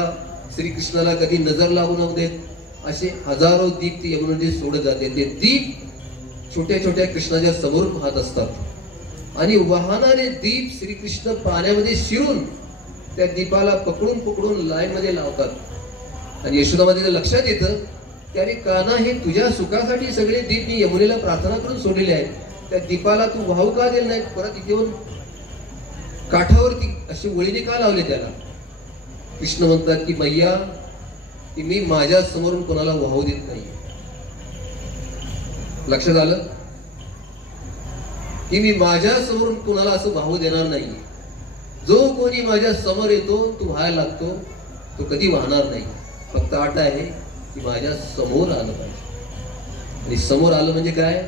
श्रीकृष्णाला कधी नजर लागू नको देत. असे हजारो दीप ती यमुना नदी सोडत जाते. ते दीप छोट्या छोट्या कृष्णाच्या समोर पाहत असतात आणि वाहनाने दीप श्रीकृष्ण पाण्यामध्ये शिरून त्या दीपाला पकडून पकडून लाईन मध्ये लावतात. आणि यशोदामध्ये लक्षात येतं की अरे कान्हा, हे तुझ्या सुखासाठी सगळे दीप मी यमुनेला प्रार्थना करून सोडलेले आहेत, त्या दीपाला तू वाहू का दिले नाही? परत इथे येऊन काठावरती अशी वळीने का लावले त्याला? कृष्ण म्हणतात की मैया, की मी माझ्या समोरून कोणाला वाहू देत नाही. लक्षात आलं की मी माझ्या समोरून कोणाला असं वाहू देणार नाही. जो कोणी माझ्या समोर येतो तो व्हायला लागतो, तो कधी वाहणार नाही. फक्त अट आहे की माझ्या समोर आलं पाहिजे. आणि समोर आलं म्हणजे काय?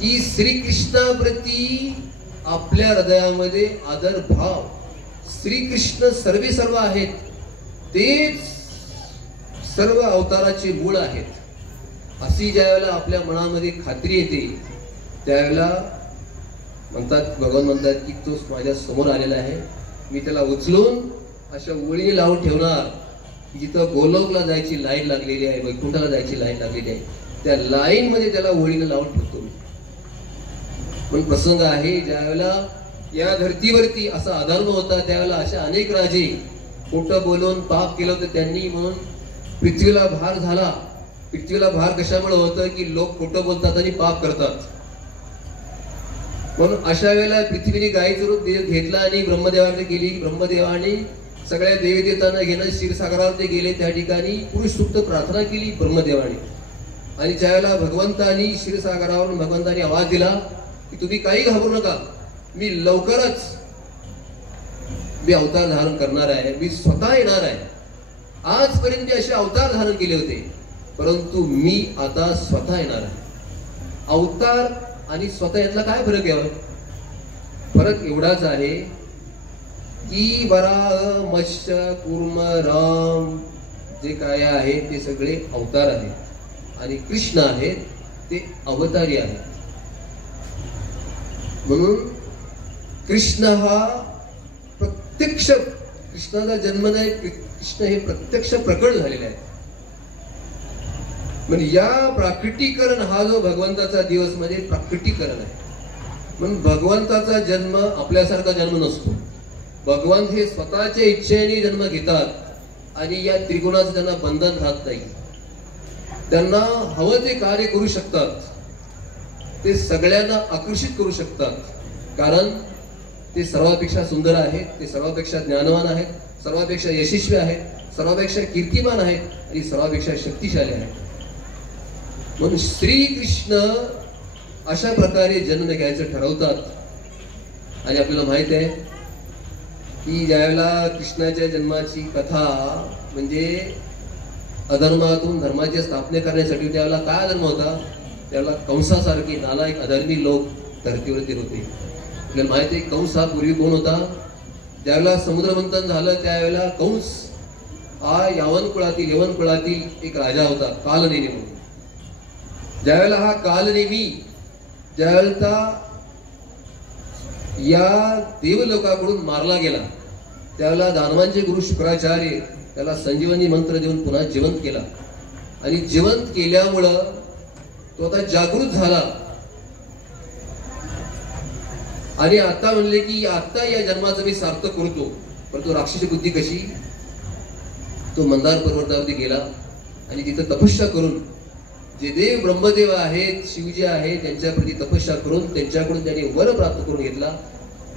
की श्रीकृष्णाप्रती आपल्या हृदयामध्ये आदर भाव. श्रीकृष्ण सर्व आहेत, तेच सर्व अवताराचे मूळ आहेत. अशी ज्यावेळेला आपल्या मनामध्ये खात्री येते त्यावेळेला म्हणतात, भगवान म्हणतात की तो माझ्या समोर आलेला आहे, मी त्याला उचलून अशा ओळीने लावून ठेवणार. जिथं गोलोकला जायची लाईन लागलेली आहे, वैकुंठाला जायची लाईन लागलेली आहे, त्या लाईन मध्ये त्याला ओळीने लावून ठेवतो मी. पण प्रसंग आहे, ज्यावेळेला या धर्तीवरती असा अधर्म होता त्यावेळेला अशा अनेक राजे खोटं बोलून पाप केलं होतं त्यांनी, म्हणून पृथ्वीला भार झाला. पृथ्वीला भार कशामुळे होतं की लोक खोटं बोलतात आणि पाप करतात. म्हणून अशा वेळेला पृथ्वीने गायीचं रूप घेतला आणि ब्रह्मदेवाकडे गेली. ब्रह्मदेवाने सगळ्या देवी देवतांना घेणं क्षीरसागरावर ते गेले. त्या ठिकाणी पुरुष सुक्त प्रार्थना केली ब्रह्मदेवाने. आणि त्यावेळेला भगवंतानी क्षीरसागरावरून भगवंतानी आवाज दिला की तुम्ही काही घाबरू नका, मी लवकरच अवतार धारण करणार आहे, मी स्वतः येणार आहे. आजपर्यंत मी असे अवतार धारण केले होते, परंतु मी आता स्वतः येणार आहे. अवतार आणि स्वतः यातला काय फरक आहे? फरक एवढाच आहे की वराह, मत्स्य, कूर्म, राम जे काय आहे ते सगळे अवतार आहेत आणि कृष्ण आहेत ते अवतारी आहेत. म्हणून कृष्ण हा प्रत्यक्ष, कृष्णाचा जन्म नाही, कृष्ण हे प्रत्यक्ष प्रकट झालेले आहे. म्हणजे या प्राकटीकरण हा जो भगवंताचा दिवस म्हणजे प्राकटीकरण आहे. म्हणून भगवंताचा जन्म आपल्यासारखा जन्म नसतो. भगवंत हे स्वतःच्या इच्छेने जन्म घेतात आणि या त्रिगुणाचं त्यांना बंधन राहत नाही. त्यांना हवं ते कार्य करू शकतात, ते सगळ्यांना आकर्षित करू शकतात, कारण ते सर्वापेक्षा सुंदर आहेत, ते सर्वापेक्षा ज्ञानवान आहेत, सर्वापेक्षा यशस्वी आहेत, सर्वापेक्षा कीर्तिमान आहेत आणि सर्वापेक्षा शक्तिशाली आहेत. म्हणून श्रीकृष्ण अशा प्रकारे जन्म घ्यायचं ठरवतात. आणि आपल्याला माहित आहे की ज्यावेळेला कृष्णाच्या जन्माची कथा म्हणजे अधर्मातून धर्माची स्थापना करण्यासाठी त्यावेळेला काय धर्म होता? त्यावेळेला कंसासारखे नालायक अधर्मी लोक धर्तीवरती होते. आपल्याला माहिती आहे कंस हा पूर्वी कोण होता? ज्यावेळेला समुद्रमंथन झालं त्यावेळेला कंस हा यवन कुळातील एक राजा होता, कालनेमी म्हणून. ज्यावेळेला हा कालनेमी ज्यावेळेला या देवलोकाकडून मारला गेला त्यावेळेला दानवांचे गुरु शुक्राचार्य त्याला संजीवनी मंत्र देऊन पुन्हा जिवंत केला. आणि जिवंत केल्यामुळं तो आता जागृत झाला आणि आता म्हणले की आता या जन्माचं मी सार्थक करतो. परंतु राक्षसी बुद्धी कशी? तो मंदार पर्वतावरती गेला आणि तिथं तपस्या करून जे देव ब्रह्मदेव आहेत, शिवजी आहेत, त्यांच्याप्रती तपस्या करून त्यांच्याकडून त्याने वर प्राप्त करून घेतला.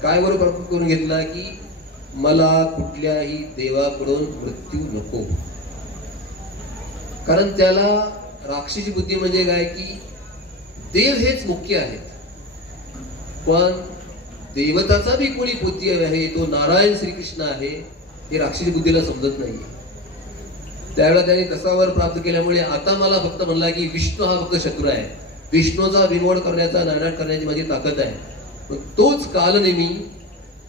काय वर प्राप्त करून घेतला? की मला कुठल्याही देवाकडून मृत्यू नको. कारण त्याला राक्षसी बुद्धी म्हणजे काय की देव हेच मुख्य आहेत, पण देवताचा बी कोणी बुद्धी आहे तो नारायण श्रीकृष्ण आहे हे राक्षसी बुद्धीला समजत नाही. त्यावेळेला त्याने तसा वर प्राप्त केल्यामुळे आता मला फक्त म्हणला की विष्णू हा फक्त शत्रू आहे, विष्णूचा विमोड करण्याचा, नायनाट करण्याची माझी ताकद आहे. पण तोच कालनेमी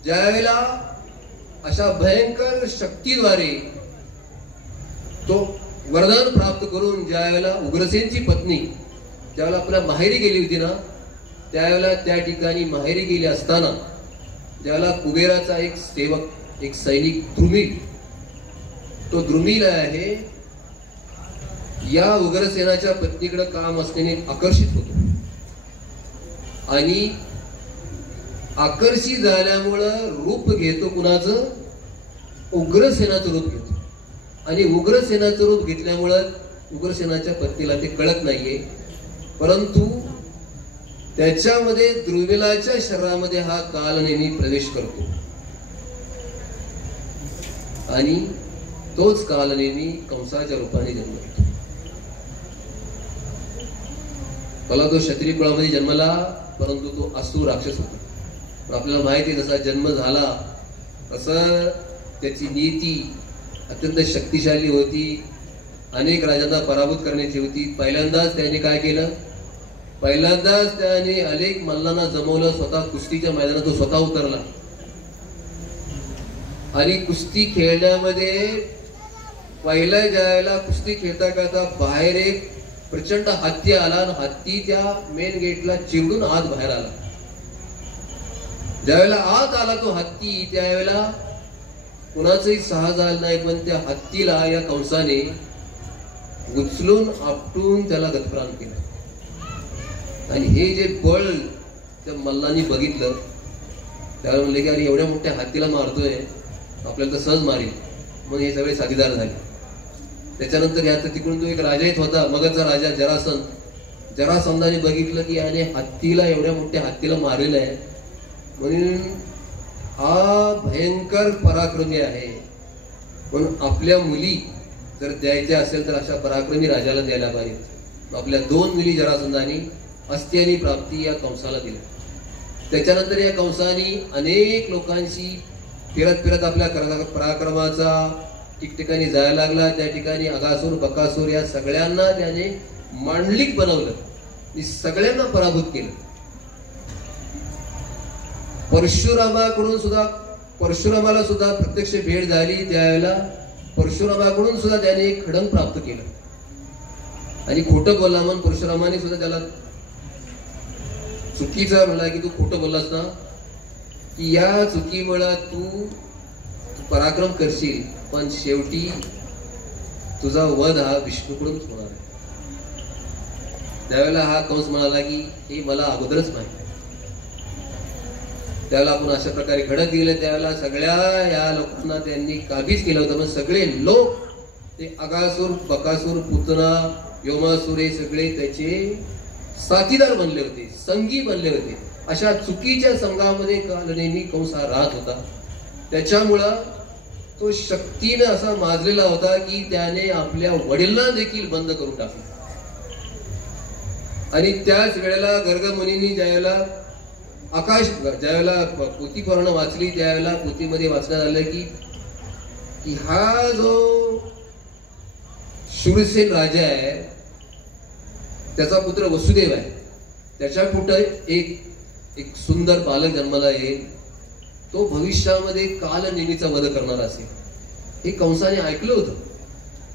ज्यावेळेला अशा भयंकर शक्तीद्वारे तो वरदान प्राप्त करून ज्यावेळेला उग्रसेनची पत्नी ज्यावेळेला आपल्या माहेरी गेली होती ना, त्यावेळेला त्या ठिकाणी माहेरी गेली असताना ज्यावेळेला कुबेराचा एक सेवक, एक सैनिक द्रुमिल, तो द्रुमिल आहे या उग्रसेनाच्या पत्नीकडे काम असल्याने आकर्षित होतो आणि आकर्षित झाल्यामुळं रूप घेतो कुणाचं? उग्रसेनाचं रूप घेतो. आणि उग्रसेनाचं रूप घेतल्यामुळं उग्रसेनाच्या पत्नीला ते कळत नाहीये, परंतु त्याच्यामध्ये द्रुमिलाच्या शरीरामध्ये हा कालनेमी प्रवेश करतो आणि तोच कालनेमी कंसाच्या रूपाने जन्म घेतो. मला तो क्षत्रिय कुळामध्ये जन्मला, परंतु तो असुर राक्षस होता. पण आपल्याला माहिती आहे जसा जन्म झाला तसं त्याची नीती अत्यंत शक्तिशाली होती, अनेक राजांना पराभूत करण्याची होती. पहिल्यांदाच त्याने काय केलं? पहिल्यांदाच त्याने अनेक मल्लांना जमवलं. स्वतः कुस्तीच्या मैदानात तो स्वतः उतरला आणि कुस्ती खेळण्यामध्ये पहिल्या ज्यावेळेला कुस्ती खेळता खेळता बाहेर एक प्रचंड हत्ती आला आणि हत्ती त्या मेन गेटला चिरडून आत बाहेर आला. ज्यावेळेला आत आला तो हत्ती त्यावेळेला कुणाचंही सहा झालं नाही, पण त्या हत्तीला या कंसाने उचलून आपटून त्याला गतप्राण केलं. आणि हे जे बळ त्या मल्लांनी बघितलं त्यावेळेला म्हणले की अरे एवढ्या मोठ्या हत्तीला मारतोय, आपल्याला तर सहज मारेल. मग हे सगळे साथीदार झाले. त्याच्यानंतर याचा तिकडून तो एक राजा येत होता, मगधचा राजा जरासंध. जरासंधाने बघितलं की याने हत्तीला, एवढ्या मोठ्या हत्तीला मारलेलं आहे, म्हणून हा भयंकर पराक्रमी आहे, म्हणून आपल्या मुली जर द्यायच्या असेल तर अशा पराक्रमी राजाला द्यायला पाहिजे. आपल्या 2 मुली जरासंधाने अस्ति आणि प्राप्ती या कंसाला दिल्या. त्याच्यानंतर या कंसाने अनेक लोकांशी फिरत फिरत आपल्या पराक्रमाचा ठिकठिकाणी जायला लागला. त्या ठिकाणी अगासूर, बकासूर या सगळ्यांना त्याने मांडलिक बनवलं आणि सगळ्यांना पराभूत केलं. परशुरामाला सुद्धा प्रत्यक्ष भेट झाली. त्यावेळेला परशुरामाकडून सुद्धा त्याने एक खडंग प्राप्त केलं आणि खोटं बोलला म्हणून परशुरामाने सुद्धा त्याला चुकीचं म्हणला की तू खोटं बोललास ना, की या चुकीमुळे तू पराक्रम करशील, पण शेवटी तुझा वध हा विष्णूकडूनच होणार आहे. त्यावेळेला हा कंस म्हणाला की हे मला अगोदरच माहिती. त्यावेळेला आपण अशा प्रकारे घडत गेले. त्यावेळेला सगळ्या या लोकांना त्यांनी काबीज केलं होतं. पण सगळे लोक ते अगासूर, बकासूर, पुतना, व्योमासूर हे सगळे त्याचे साथीदार बनले होते, संगी बनले होते. अशा चुकीच्या संघामध्ये कालनेमी कंस हा राहत होता. त्याच्यामुळं तो शक्तीने असा माजलेला होता की त्याने आपल्या वडिलांना देखील बंद करून टाकले. आणि त्याच वेळेला गर्गमुनींनी ज्यावेळेला पोथी पूर्ण वाचली, त्यावेळेला पोथीमध्ये वाचण्यात आलं की हा जो शूरसेन राजा आहे त्याचा पुत्र वसुदेव आहे, त्याच्या कुठं एक सुंदर बालक जन्माला येईल, तो भविष्यामध्ये कालनेमीचा वध करणार असेल. हे कंसाने ऐकलं होतं.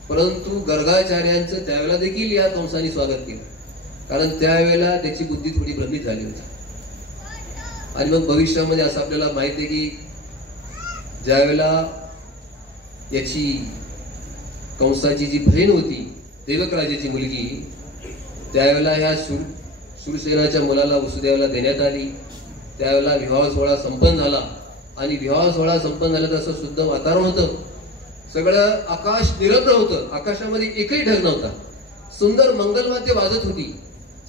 परंतु गर्गाचार्यांचं त्यावेळेला देखील या कंसाने स्वागत केलं, कारण त्यावेळेला त्याची बुद्धी थोडी भ्रमित झाली होती. आणि मग भविष्यामध्ये असं आपल्याला माहित आहे की ज्यावेळेला याची कंसाची जी बहीण होती देवक राजाची मुलगी, त्यावेळेला ह्या शूरसेनाच्या मुलाला वसुदेवाला देण्यात आली. त्यावेळेला विवाह सोहळा संपन्न झाला आणि विवाह सोहळा संपन्न झाला तसं शुद्ध वातावरण होतं. सगळं आकाश निरभ्र होतं. आकाशामध्ये एकही ढग नव्हता. सुंदर मंगलवाद्य वाजत होती.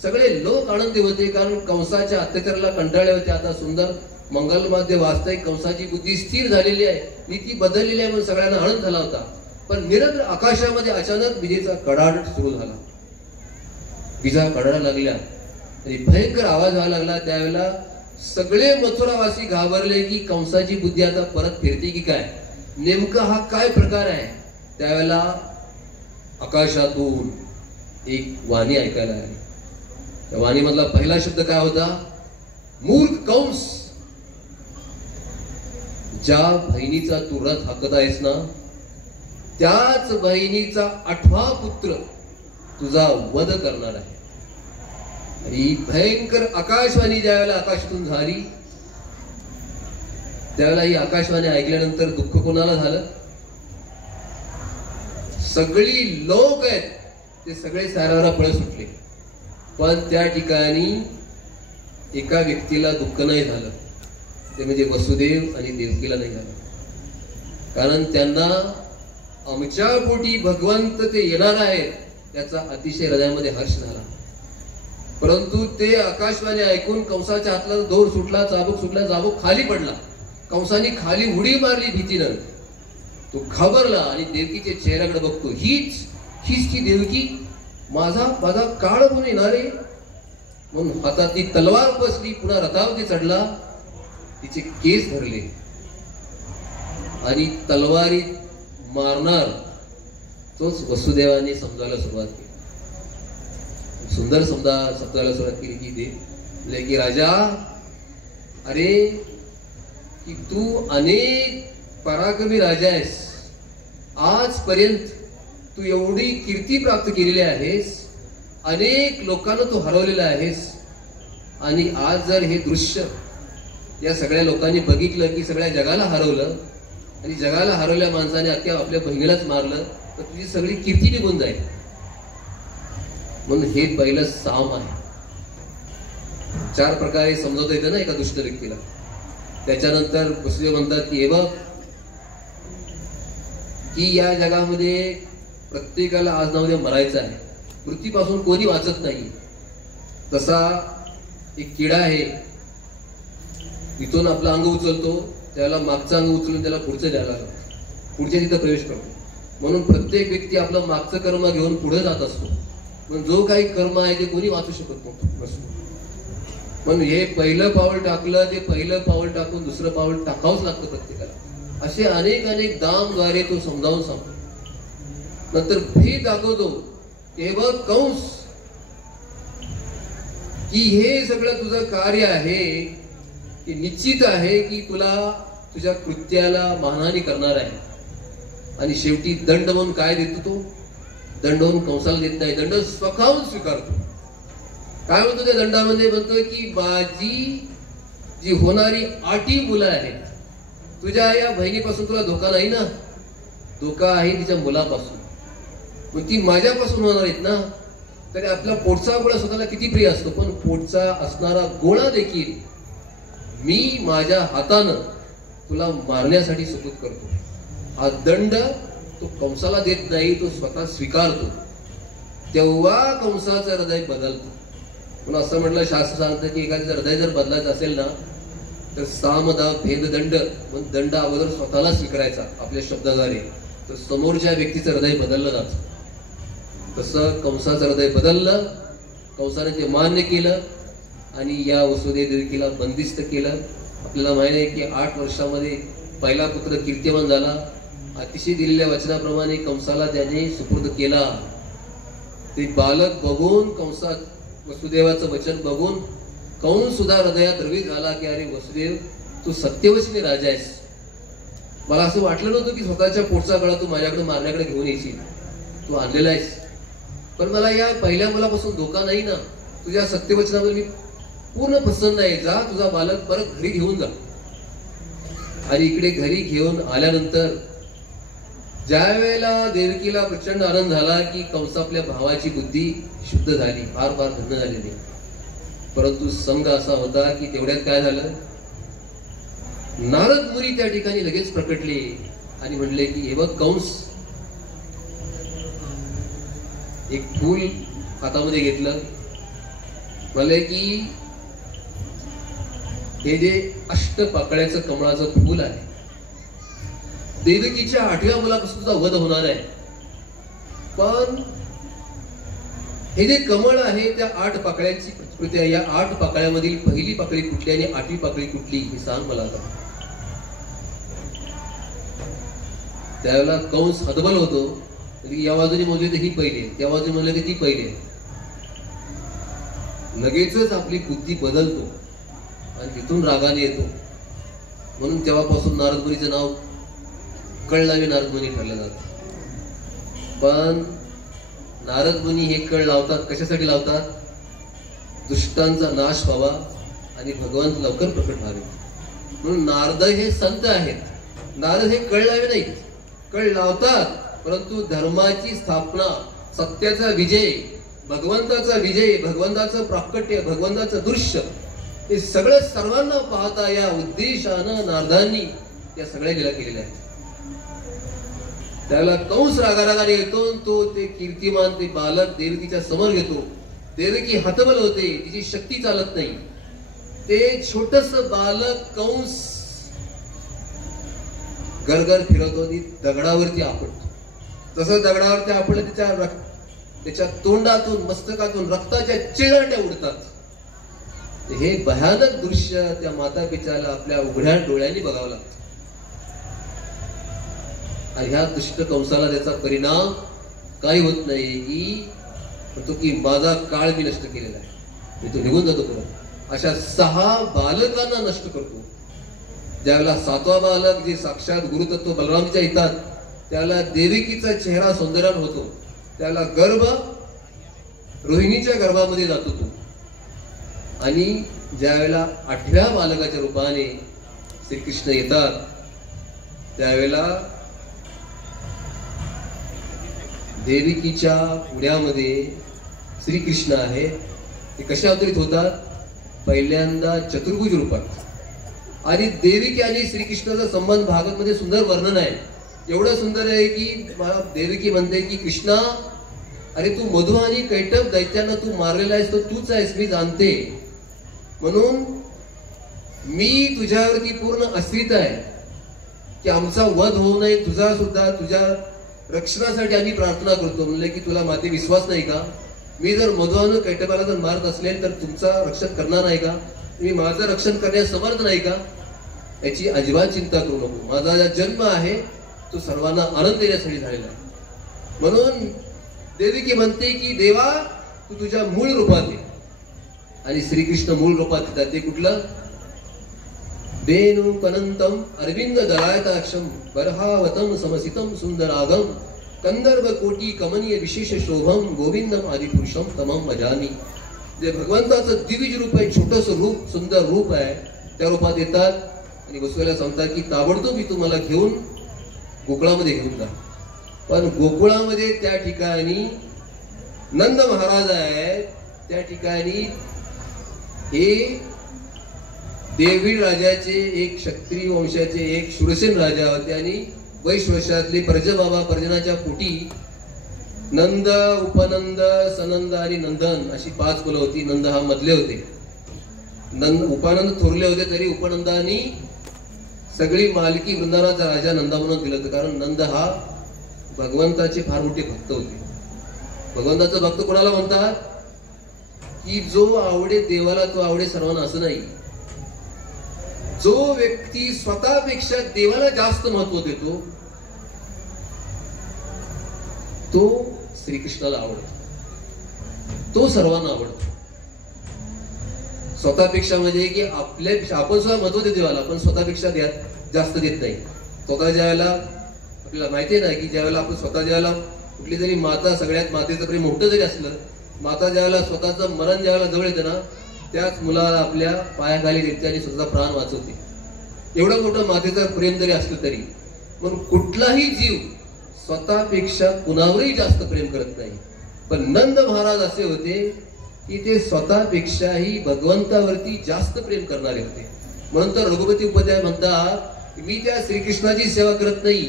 सगळे लोक आनंदी होते, कारण कंसाच्या अत्याचाराला कंटाळले होते. आता सुंदर मंगलवाद्य वाजतंय, कंसाची बुद्धी स्थिर झालेली आहे, नीती बदललेली आहे, म्हणून सगळ्यांना आनंद झाला होता. पण निरंतर आकाशामध्ये अचानक विजेचा कडाडट सुरू झाला. विजा कडायला लागल्या आणि भयंकर आवाज व्हायला लागला. त्यावेळेला सगळे मथुरावासी घाबरले की कंसाची बुद्धी आता परत फिरते की काय, नेमका हा काय प्रकार आहे. त्यावेळेला आकाशातून एक वाणी ऐकायला आली. त्या वाणीमधला पहिला शब्द काय होता? मूर्ख कंस, ज्या बहिणीचा तू रथ हाकत आहेस ना, त्याच बहिणीचा 8वा पुत्र तुझा वध करणार आहे. आणि भयंकर आकाशवाणी ज्यावेळेला आकाशातून झाली, त्यावेळेला ही आकाशवाणी ऐकल्यानंतर दुःख कोणाला झालं? सगळी लोक आहेत ते सगळे सारावरा पळ सुटले. पण त्या ठिकाणी एका व्यक्तीला दुःख नाही झालं, ते म्हणजे वसुदेव आणि देवकीला नाही झालं. कारण त्यांना आमच्या पोटी भगवंत ते येणार आहेत त्याचा अतिशय हृदयामध्ये हर्ष झाला. परंतु ते आकाशवाणी ऐकून कंसाच्या हातला दोर सुटला, चाबूक सुटला, चाबूक खाली पडला. कंसाने खाली उडी मारली भीतीनं. तो घाबरला आणि देवकीच्या चेहऱ्याकडे बघतो. हीच ती देवकी, माझा काळ म्हणून येणारे, म्हणून हातातली तलवार बसली. पुन्हा रथावरती चढला, तिचे केस धरले आणि तलवारीत मारणार तोच वसुदेवाने समजायला सुरुवात केली. सुंदर समजायला सुरुवात केली की राजा, अरे की तू अनेक पराक्रमी राजा आहेस, आजपर्यंत तू एवढी कीर्ती प्राप्त केलेली आहेस, अनेक लोकांना तू हरवलेला आहेस, आणि आज जर हे दृश्य या सगळ्या लोकांनी बघितलं की सगळ्या जगाला हरवलं आणि जगाला हरवल्या माणसाने अख्ख्या आपल्या बहिणीलाच मारलं, तर तुझी सगळी कीर्ती निघून जाईल. म्हणून हे पहिलं साम आहे. 4 प्रकारे समजवता येतं ना एका दुष्ट व्यक्तीला. त्याच्यानंतर वसुदेव म्हणतात की हे बघ की या जगामध्ये प्रत्येकाला आज ना उद्या मरायचं आहे. मृत्यूपासून कोणी वाचत नाही. तसा एक किडा आहे, इथून आपलं अंग उचलतो, त्याला मागचं अंग उचलून त्याला पुढचं द्यायला लागतं, पुढच्या तिथं प्रवेश करतो. म्हणून प्रत्येक व्यक्ती आपलं मागचं कर्म घेऊन पुढे जात असतो, पण जो काही कर्म आहे ते कोणी वाचू शकत नसतो. म्हणून हे पहिलं पाऊल टाकलं, ते पहिलं पाऊल टाकून दुसरं पाऊल टाकावंच लागतं प्रत्येकाला. असे अनेक दामद्वारे तो समजावून सांगतो. नंतर भेद दाखवतो, हे बघ कंस, की हे सगळं तुझं कार्य आहे, की निश्चित आहे की तुला तुझ्या कृत्याला मानहानी करणार आहे. आणि शेवटी दंड म्हणून काय देतो तो? दंड म्हणून कंसाला देत नाही, दंड स्वतःहून स्वीकारतो. काय म्हणतो त्या दंडामध्ये? म्हणतोय की माझी जी होणारी 8 मुलं आहेत, तुझ्या या बहिणीपासून तुला धोका नाही ना? धोका आहे तिच्या मुलापासून. मग ती माझ्यापासून होणार आहेत ना? तरी आपला पोटचा गोळा स्वतःला किती प्रिय असतो, पण पोटचा असणारा गोळा देखील मी माझ्या हातानं तुला मारण्यासाठी सुपूत करतो. हा दंड तो कंसाला देत नाही, तो स्वतः स्वीकारतो. तेव्हा कंसाचं हृदय बदलतो. म्हणून असं म्हटलं, शास्त्र सांगतं की एखाद्याचं हृदय जर बदलायचं असेल ना, तर सामदा भेद दंड, मग दंड अगोदर स्वतःला स्वीकारायचा आपल्या शब्दाद्वारे, तर समोरच्या व्यक्तीचं हृदय बदललं जातं. तसं कंसाचं हृदय बदललं, कंसाने ते मान्य केलं आणि या वसुदेव देवकीला बंदिस्त केलं. आपल्याला माहिती आहे की 8 वर्षामध्ये पहिला पुत्र कीर्तिमान झाला. अतिशय दिलेल्या वचनाप्रमाणे कंसाला त्याने सुपूर्द केला. ते बालक बघून, कंसात वसुदेवाचं वचन बघून कंस सुद्धा हृदयात द्रवित झाला की अरे वसुदेव, तू सत्यवचनी राजा आहेस. मला असं वाटलं नव्हतं की स्वतःच्या पोटचा गळा तू माझ्याकडे मारण्याकडे घेऊन येशील. तू आणलेला आहेस, पण मला या पहिल्या मुलापासून धोका नाही ना. तुझ्या सत्यवचनावर मी पूर्ण प्रसन्न आहे. जा, तुझा बालक परत घरी घेऊन जा. आणि इकडे घरी घेऊन आल्यानंतर ज्या वेळेला देवकीला प्रचंड आनंद झाला की कंस आपल्या भावाची बुद्धी शुद्ध झाली, फार फार धन्य झालेली. परंतु संघ असा होता की तेवढ्यात काय झालं, नारद मुनी त्या ठिकाणी लगेच प्रकटले आणि म्हणले की हे बघ कंस, एक फूल हातामध्ये घेतलं, म्हणले की हे जे 8 पाकळ्याचं कमळाचं फूल आहे, देवकीच्या 8व्या मुलापासून तुझा वध होणार आहे. पण हे जे कमळ आहे त्या 8 पाकळ्यांची प्रतिकृती आहे. या 8 पाकळ्यामधील पहिली पाकळी कुठली आणि 8वी पाकळी कुठली हे सांग मला आता. त्यावेळेला कंस हतबल होतो. या बाजूने मोजले तर ही पहिली, त्या बाजूने म्हणले तर ती पहिली. लगेचच आपली बुद्धी बदलतो आणि तिथून रागाने येतो. म्हणून तेव्हापासून नारद मुनीचं नाव कळलावे नारद मुनी ठरलं जातं. पण नारद मुनी हे कळ लावतात, कशासाठी लावतात? दुष्टांचा नाश व्हावा आणि भगवंत लवकर प्रकट व्हावे. म्हणून नारद हे संत आहेत. नारद हे कळ लावे नाहीत, कळ लावतात. परंतु धर्माची स्थापना, सत्याचा विजय, भगवंताचा विजय, भगवंताचं प्राकट्य, भगवंताचं दृश्य, हे सगळं सर्वांना पाहता या उद्देशानं नारदांनी या सगळ्या लीला केलेल्या आहेत. त्याला कंस रागारागाने येतो, तो ते कीर्तिमान ते बालक देवकीच्या समोर घेतो. देवकी हतबल होते, तिची शक्ती चालत नाही. ते छोटस बालक कंस गरगर फिरवतो आणि दगडावरती आपटतो. तसं दगडावरती आपटलं, त्याच्या तोंडातून, मस्तकातून रक्ताच्या चिळांड्या उडतात. हे भयानक दृश्य त्या माता पित्याला आपल्या उघड्या डोळ्यांनी बघावं लागतं. आणि ह्या दुष्ट कंसाला त्याचा परिणाम काही होत नाही, की म्हणतो की माझा काळ मी नष्ट केलेला आहे, मी तो निघून जातो परत. अशा 6 बालकांना नष्ट करतो. ज्यावेळेला 7वा बालक जे साक्षात गुरुतत्व बलरामच्या येतात, त्याला देवकीचा चेहरा सौंदर्यान होतो. त्याला गर्भ रोहिणीच्या गर्भामध्ये जातो तो. आणि ज्यावेळेला 8व्या बालकाच्या रूपाने श्रीकृष्ण येतात, त्यावेळेला देवकीच्या पुढ्यामध्ये श्रीकृष्ण आहे. ते कसे अवतरित होतात? पहिल्यांदा चतुर्भुज रूपात. आणि देवकी आणि श्रीकृष्णाचा संबंध भागवतमध्ये सुंदर वर्णन आहे. एवढं सुंदर आहे की देवकी म्हणते की कृष्णा, अरे तू मधु आणि कैटभ दैत्यांना तू मारलेला आहेस, तो तूच आहेस, मी जाणते. म्हणून मी तुझ्यावरती पूर्ण आश्रित आहे की आमचा वध होऊ नये, तुझा सुद्धा तुझ्या रक्षणासाठी आम्ही प्रार्थना करतो. म्हणले की तुला माते विश्वास नाही का? मी जर मधु आणि कैटभाला जर मारत असेल तर तुमचा रक्षण करणार नाही का? मी माझं रक्षण करण्यास समर्थ नाही का? याची अजिबात चिंता करू नको. माझा जो जन्म आहे तो सर्वांना आनंद देण्यासाठी झालेला आहे. म्हणून देविकी म्हणते की देवा तू तुझ्या मूळ रूपात ये. आणि श्रीकृष्ण मूळ रूपात येतात. ते कुठलं? वेणु कनंतम अरविंद दलायताक्षम बरहावतम समसितम सुंदरागम कंदर्भ कोटी कमनीय विशेष शोभम गोविंदम आदिपुरुषम तमम भजामी. जे भगवंताचं दिव्य रूप आहे, छोटस रूप, सुंदर रूप आहे, त्या रूपात येतात आणि वसुदेवाला सांगतात की ताबडतोब मी तुम्हाला घेऊन गोकुळामध्ये घेऊन जा. पण गोकुळामध्ये त्या ठिकाणी नंद महाराज आहेत. त्या ठिकाणी हे देवगीर राजाचे एक क्षत्रिय वंशाचे एक शूरसेन राजा होते आणि वैश्वशातले पर्जबाबा पर्जनाच्या पोटी नंद, उपनंद, सनंद आणि नंदन अशी 5 मुलं होती. नंद हा मधले होते. उपानंद थोरले होते, तरी उपनंदानी सगळी मालकी वृंदावनाचा राजा नंदा म्हणून दिलं होतं. कारण नंद हा भगवंताचे फार मोठे भक्त होते. भगवंताचं भक्त कोणाला म्हणतात? की जो आवडे देवाला तो आवडे सर्वांना असं नाही. जो व्यक्ती स्वतःपेक्षा देवाला जास्त महत्व देतो तो श्रीकृष्णाला आवडतो, तो सर्वांना आवडतो. स्वतःपेक्षा म्हणजे की आपल्यापेक्षा आपण सुद्धा महत्व देतो देवाला, पण स्वतःपेक्षा जास्त देत नाही. स्वतः ज्यावेळेला आपल्याला माहिती आहे ना की ज्यावेळेला आपण स्वतः ज्यावेळेला कुठली जरी माता, सगळ्यात मातेचं प्रेम मोठं जरी असलं, माता ज्यावेळेला स्वतःचं मरण ज्यावेळेला जवळ येतं ना, त्याच मुलाला आपल्या पायाखाली देते आणि स्वतःचा प्राण वाचवते. एवढं मोठं मातेचं प्रेम जरी असलं तरी. पण कुठलाही जीव स्वतःपेक्षा कुणावरही जास्त प्रेम करत नाही. पण नंद महाराज असे होते की ते स्वतःपेक्षाही भगवंतावरती जास्त प्रेम करणारे होते. म्हणून तर रघुपती उपाध्याय म्हणतात मी त्या श्रीकृष्णाची सेवा करत नाही,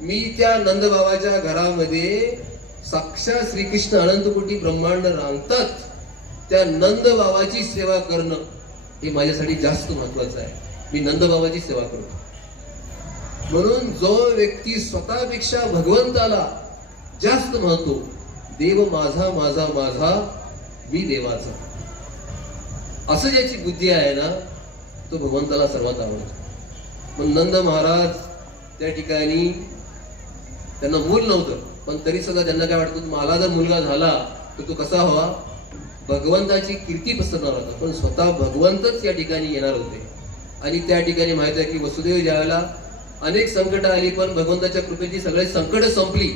मी त्या नंदबाबाच्या घरामध्ये साक्षात श्रीकृष्ण अनंत कोटी ब्रह्मांड रांगतात, त्या नंद बाबाची सेवा करणं हे माझ्यासाठी जास्त महत्वाचं आहे. मी नंद बाबाची सेवा करतो. म्हणून जो व्यक्ती स्वतःपेक्षा भगवंताला जास्त महत्व, देव माझा माझा माझा मी देवाचा, असं ज्याची बुद्धी आहे ना, तो भगवंताला सर्वात आवडतो. पण नंद महाराज त्या ठिकाणी त्यांना मूल नव्हतं, पण तरी सुद्धा त्यांना काय वाटतं मला जर मुलगा झाला तर तो कसा हवा, भगवंताची कीर्ती पसरणार होता. पण स्वतः भगवंतच या ठिकाणी येणार होते. आणि त्या ठिकाणी माहित आहे की वसुदेव ज्यावेळेला अनेक संकट आली, पण भगवंताच्या कृपेची सगळे संकट संपली.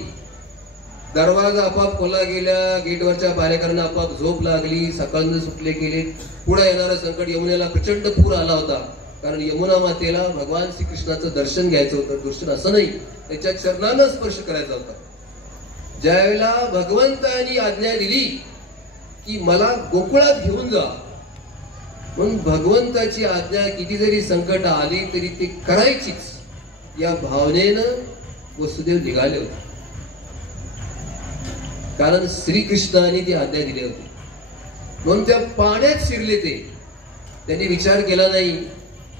दरवाजा आपाप खोला गेल्या, गेटवरच्या पारेकरांना आपाप झोप लागली, सकाळनं सुटले केले. पुढे येणारं संकट, यमुनेला प्रचंड पूर आला होता. कारण यमुना मातेला भगवान श्रीकृष्णाचं दर्शन घ्यायचं होतं. दर्शन असं नाही, त्याच्या चरणांना स्पर्श करायचा होता. ज्यावेळेला भगवंतांनी आज्ञा दिली की मला गोकुळात घेऊन जा, म्हणून भगवंताची आज्ञा किती जरी संकट आली तरी ते करायचीच या भावनेनं वसुदेव निघाले होते. कारण श्रीकृष्णाने ती आज्ञा दिली होती. म्हणून त्या पाण्यात शिरले ते. त्यांनी विचार केला नाही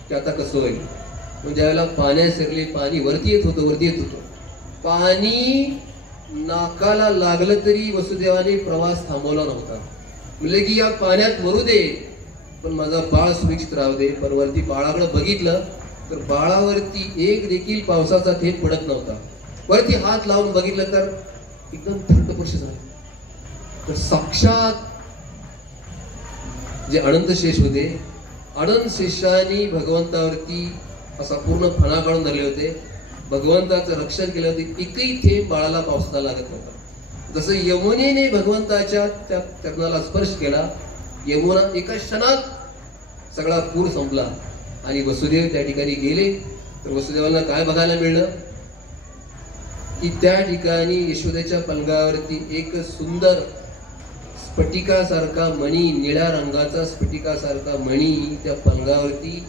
की आता कसं होईल. म्हणजे ज्यावेळेला पाण्यात शिरले, पाणी वरती येत होतं. पाणी नाकाला लागलं तरी वसुदेवाने प्रवास थांबवला नव्हता. म्हणजे की या पाण्यात मरू दे, पण माझा बाळ सुरक्षित राहू दे. पण वरती बाळाकडे बघितलं तर बाळावरती एक देखील पावसाचा थेंब पडत नव्हता. वरती हात लावून बघितलं तर एकदम थंड स्पर्श झाला. तर साक्षात जे अनंत शेष होते, अनंत शेषांनी भगवंतावरती असा पूर्ण फणा काढून धरले होते. भगवंताचं रक्षण केलं होते. एकही थेंब बाळाला पावसाला लागत नव्हता. जसं यमुनेने भगवंताच्या त्या चरणाला स्पर्श केला, यमुना एका क्षणात सगळा पूर संपला आणि वसुदेव त्या ठिकाणी गेले. तर वसुदेवांना काय बघायला मिळलं की त्या ठिकाणी यशोदेच्या पलंगावरती एक सुंदर स्फटिकासारखा मणी, निळ्या रंगाचा स्फटिकासारखा मणी त्या पलंगावरती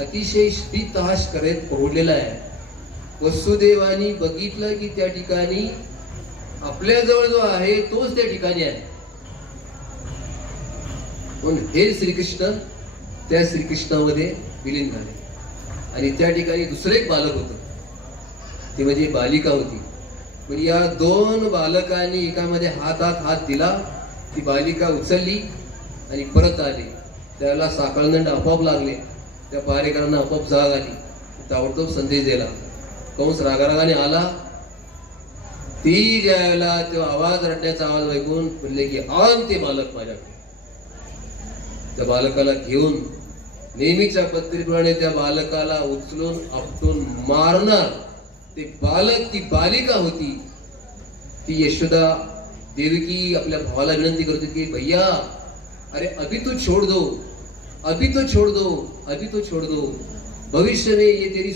अतिशय श्रीतहाश करत ओढलेला आहे. वसुदेवानी बघितलं की त्या ठिकाणी आपल्याजवळ जो आहे तोच त्या ठिकाणी आहे. म्हणून हे श्रीकृष्ण त्या श्रीकृष्णामध्ये विलीन झाले. आणि त्या ठिकाणी दुसरं एक बालक होतं, ती म्हणजे बालिका होती. म्हणजे या दोन बालकांनी एकामध्ये हातात हात दिला, ती बालिका उचलली आणि परत आली. त्याला साखळदंड आपोआप लागले. त्या पहारेकरांना आपोआप जाग आली. ताबडतोब संदेश दिला. कंस रागारागाने आला. ती ज्यावेळेला तो आवाज रडण्याचा आवाज ऐकून म्हणले की आण ते बालक माझ्याकडे. त्या बालकाला घेऊन नेहमीच्या पद्धतीप्रमाणे त्या बालकाला उचलून आपटून मारणार ते बालक, ती बालिका होती. ती यशोदा देवकी आपल्या भावाला विनंती करते की भैया अरे अभी तो छोड़ दो, अभी तो छोड़ दो, अभी तो छोड़ दो, भविष्य में ये तेरी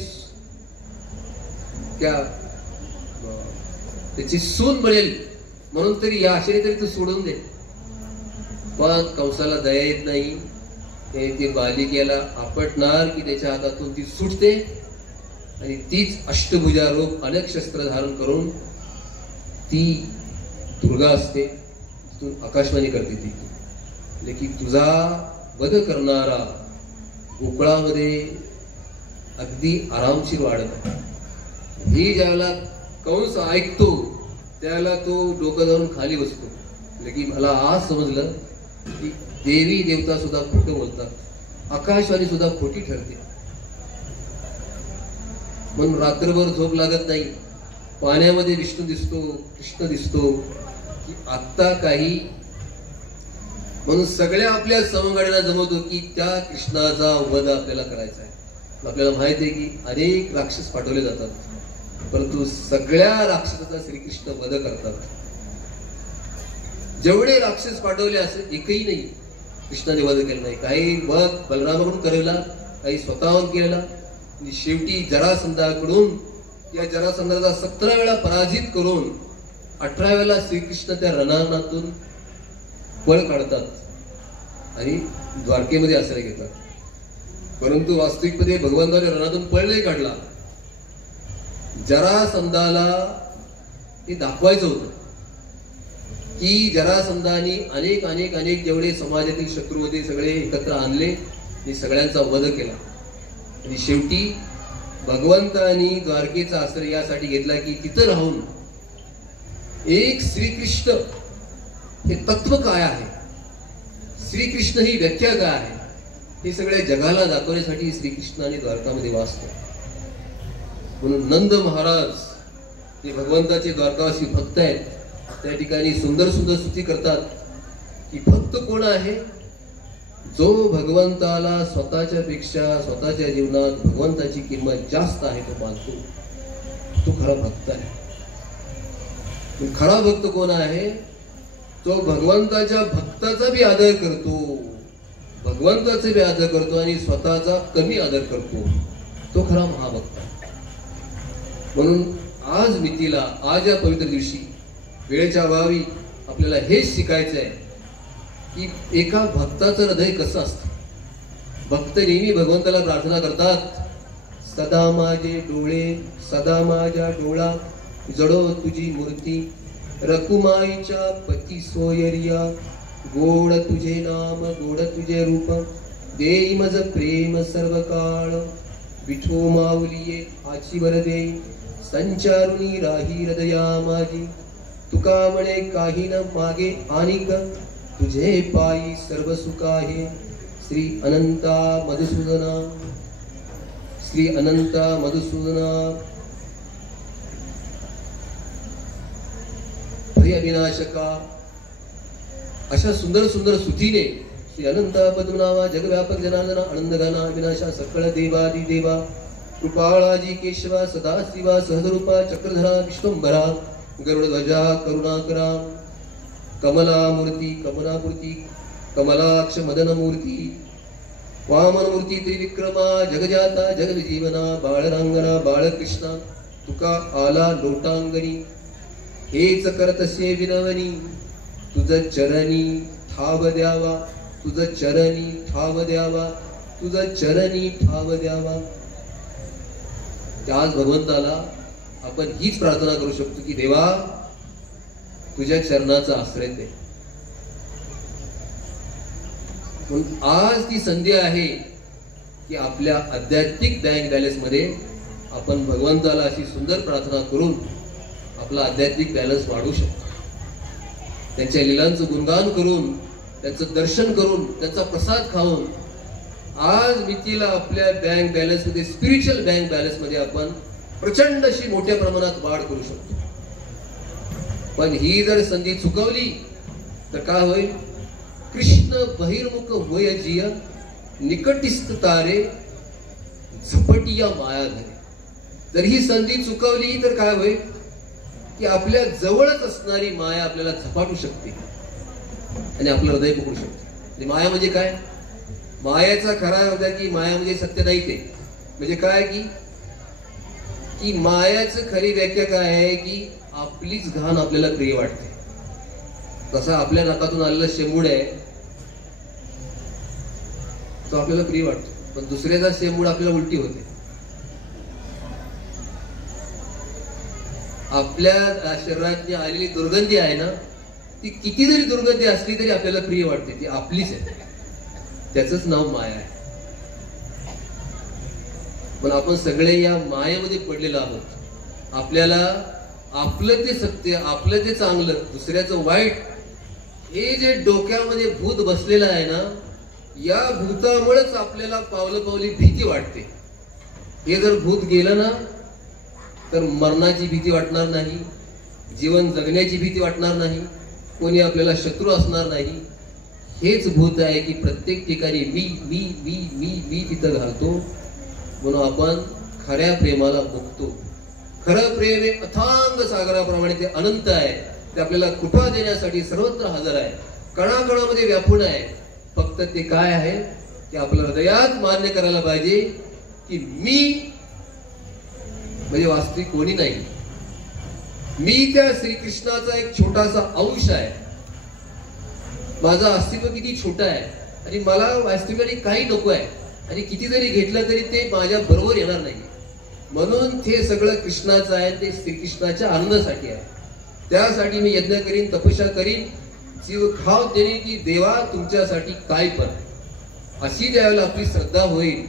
क्या त्याची सून बनेल म्हणून तरी या आशेने तरी तू सोडून दे. पण कंसाला दया येत नाही. ते बालिकेला आपटणार की त्याच्या हातातून ती सुटते आणि तीच अष्टभुजा रूप अनेक शस्त्र धारण करून ती दुर्गा असते. आकाशवाणी करते ती की तुझा वध करणारा गोकुळामध्ये अगदी आरामशीर वाढत आहे. ही ज्यावेळेला कंस ऐकतो त्यावेळेला तो डोकं जाऊन खाली बसतो. की मला आज समजलं की देवी देवता सुद्धा खोटं बोलतात, आकाशवाणी सुद्धा खोटी ठरते. म्हणून रात्रभर झोप लागत नाही. पाण्यामध्ये विष्णू दिसतो, कृष्ण दिसतो की आत्ता काही. म्हणून सगळ्या आपल्या समगाड्यांना जमवतो की त्या कृष्णाचा वध आपल्याला करायचा आहे. आपल्याला माहित आहे की अनेक राक्षस पाठवले जातात, परंतु सगळ्या राक्षसाचा श्रीकृष्ण वध करतात. जेवढे राक्षस पाठवले असे एकही नाही कृष्णाने वध केला नाही. काही वध बलरामाकडून करेला, काही स्वतःहून केलेला. आणि शेवटी जरासंधाकडून या जरासंधाचा 17 वेळा पराजित करून 18 वेळा श्रीकृष्ण त्या रणांगणातून पळ काढतात आणि द्वारकेमध्ये आश्रय घेतात. परंतु वास्तविकपणे भगवंताने रणातून पळ नाही काढला. जरासंधाला हे दाखवायचं होतं की जरासंधाने अनेक अनेक अनेक जेवढे समाजातील शत्रू होते सगळे एकत्र आणले आणि सगळ्यांचा वध केला. आणि शेवटी भगवंतांनी द्वारकेचा आश्रय यासाठी घेतला की तिथं राहून एक श्रीकृष्ण हे तत्व काय आहे, श्रीकृष्ण ही व्याख्या काय आहे, हे सगळ्या जगाला दाखवण्यासाठी श्रीकृष्णाने द्वारकामध्ये वास केला. म्हणून नंद महाराज हे भगवंताचे द्वारकावासी भक्त आहेत. त्या ठिकाणी सुंदर सुंदर स्तुती करतात की भक्त कोण आहे, जो भगवंताला स्वतःच्या पेक्षा स्वतःच्या जीवनात भगवंताची किंमत जास्त आहे तो मानतो, तो खरा भक्त आहे. खरा भक्त कोण आहे, तो भगवंताच्या भक्ताचा बी आदर करतो, भगवंताचा बी आदर करतो आणि स्वतःचा कमी आदर करतो, तो खरा महाभक्त आहे. म्हणून आज मितीला, आज या पवित्र दिवशी वेळेच्या अभावी आपल्याला हेच शिकायचं आहे की एका भक्ताचं हृदय कसं असतं. भक्त नेहमी भगवंताला प्रार्थना करतात, सदा माझे डोळे, सदा माझ्या डोळा जडो तुझी मूर्ती, रकुमाईच्या पती सोयरिया, गोड तुझे नाम, गोड तुझे रूप, देई मज प्रेम सर्व काळ, विठो माऊलिये आची वरदे, संचारुनी राही हृदया माझी, तुका म्हणे काही न मागे आनिक, तुझे पायी सर्व सुख आहे. श्री अनंता मधुसूदना, श्री अनंता मधुसूदना, भय अविनाशका. अशा सुंदर सुंदर स्तुतीने श्री अनंता पद्मनाभा जगव्यापक जनार्दना, आनंदघना अविनाशा सकळ देवादी देवा, कृपाळाजी केशवा सदाशिवा सहजरूपा चक्रधरा विश्वंभरा, गरुडध्वजा करुणाकरा, कमला मूर्ती कमलापूर्ती, कमलाक्ष मदन मूर्ती, वामन मूर्ती त्रिविक्रमा, जगजाता जगजीवना, बाळरांगणा बाळकृष्णा, तुका आला लोटांगणी, हेच करतसे विनवणी, तुझ चरणी ठाव द्यावा, तुझ चरणी ठाव द्यावा, तुझ चरणी ठाव द्यावा. त्याच भगवंताला आपण हीच प्रार्थना करू शकतो की देवा तुझ्या चरणाचा आश्रय दे. म्हणून आज ती संधी आहे की आपल्या आध्यात्मिक बँक बॅलन्स मध्ये आपण भगवंताला अशी सुंदर प्रार्थना करून आपला आध्यात्मिक बॅलन्स वाढवू शकतो. त्यांच्या लीलांचं गुणगान करून, त्यांचं दर्शन करून, त्यांचा प्रसाद खाऊन आज मितीला आपल्या बँक बॅलन्स मध्ये, स्पिरिच्युअल बँक बॅलन्स मध्ये आपण प्रचंड अशी मोठ्या प्रमाणात वाढ करू शकतो. पण ही जर संधी चुकवली तर काय होईल? कृष्ण बहिर्मुख होय जिय, निकटिस्त तारे झपटिया माया धरे. जर ही संधी चुकवली तर काय होईल की आपल्या जवळच असणारी माया आपल्याला झपाटू शकते आणि आपलं हृदय पकडू शकते. माया म्हणजे काय? मायाचा खरा अर्थ की माया म्हणजे सत्य नाही. ते म्हणजे काय की मायाचं खरी व्याख्या काय आहे की आपलीच घाण आपल्याला प्रिय वाटते. जसा आपल्या नाकातून आलेला शेंबूड आहे तो आपल्याला प्रिय वाटतो, पण दुसऱ्याचा शेंबूड आपल्याला उलटी होते. आपल्या शरीरात आलेली दुर्गंधी आहे ना, ती किती जरी दुर्गंधी असली तरी आपल्याला प्रिय वाटते. ती आपलीच आहे, त्याचंच नाव माया आहे. पण आपण सगळे या मायेमध्ये पडलेलो आहोत. आपल्याला आपलं ते सत्य, आपलं ते चांगलं, दुसऱ्याचं वाईट, हे जे डोक्यामध्ये भूत बसलेलं आहे ना, या भूतामुळेच आपल्याला पावली भीती वाटते. हे जर भूत गेलं ना तर मरणाची भीती वाटणार नाही, जीवन जगण्याची भीती वाटणार नाही, कोणी आपल्याला शत्रू असणार नाही. हेच भूत आहे की प्रत्येक ठिकाणी मी मी मी मी मी तिथं घालतो. म्हणून आपण खऱ्या प्रेमाला बघतो. खरं प्रेम हे अथांग सागराप्रमाणे ते अनंत आहे. ते आपल्याला कृपा देण्यासाठी सर्वत्र हजर आहे, कणाकणामध्ये व्यापून आहे. फक्त ते काय आहे ते आपल्या हृदयात मान्य करायला पाहिजे की मी म्हणजे वास्तविक कोणी नाही. मी त्या श्रीकृष्णाचा एक छोटासा अंश आहे. माझं अस्तित्व किती छोटं आहे आणि मला वास्तविकपणे काही नको आहे आणि किती जरी घेतलं तरी ते माझ्या बरोबर येणार नाही. म्हणून ते सगळं कृष्णाचं आहे, ते श्रीकृष्णाच्या आनंदासाठी आहे. त्यासाठी मी यज्ञ करीन, तपस्या करीन, जीव खाव देणे की देवा तुमच्यासाठी काय पण. अशी ज्यावेळेला आपली श्रद्धा होईल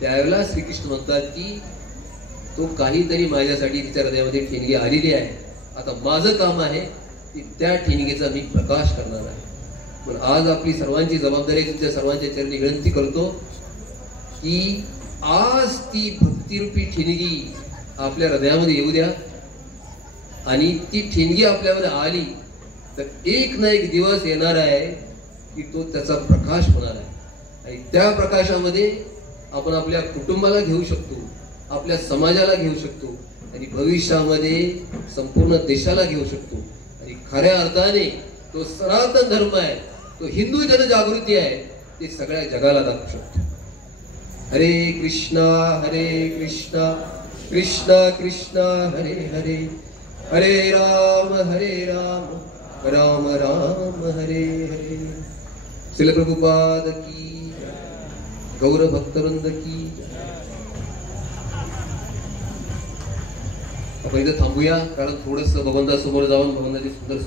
त्यावेळेला श्रीकृष्ण म्हणतात की तो काहीतरी माझ्यासाठी तिच्या हृदयामध्ये ठिणगी आलेली आहे. आता माझं काम आहे की त्या ठिणगीचा मी प्रकाश करणार आहे. पण आज आपली सर्वांची जबाबदारी, तुमच्या सर्वांच्या चरणी विनंती करतो की आज ती भक्तिरूपी ठिणगी आपल्या हृदयामध्ये येऊ द्या. आणि ती ठिणगी आपल्यामध्ये आली तर एक ना एक दिवस येणार आहे की तो त्याचा प्रकाश होणार आहे. आणि त्या प्रकाशामध्ये आपण आपल्या कुटुंबाला घेऊ शकतो, आपल्या समाजाला घेऊ शकतो आणि भविष्यामध्ये संपूर्ण देशाला घेऊ शकतो. आणि खऱ्या अर्थाने तो सनातन धर्म आहे, तो हिंदू जनजागृती आहे, ते सगळ्या जगाला दाखवू शकतो. हरे कृष्णा कृष्णा कृष्णा हरे हरे, हरे राम राम राम हरे हरे. श्रील प्रभुपाद की, गौर भक्तवृंद की. आपण इथं थांबूया, कारण थोडस भगवंतासमोर जाऊन भगवंताची सुंदर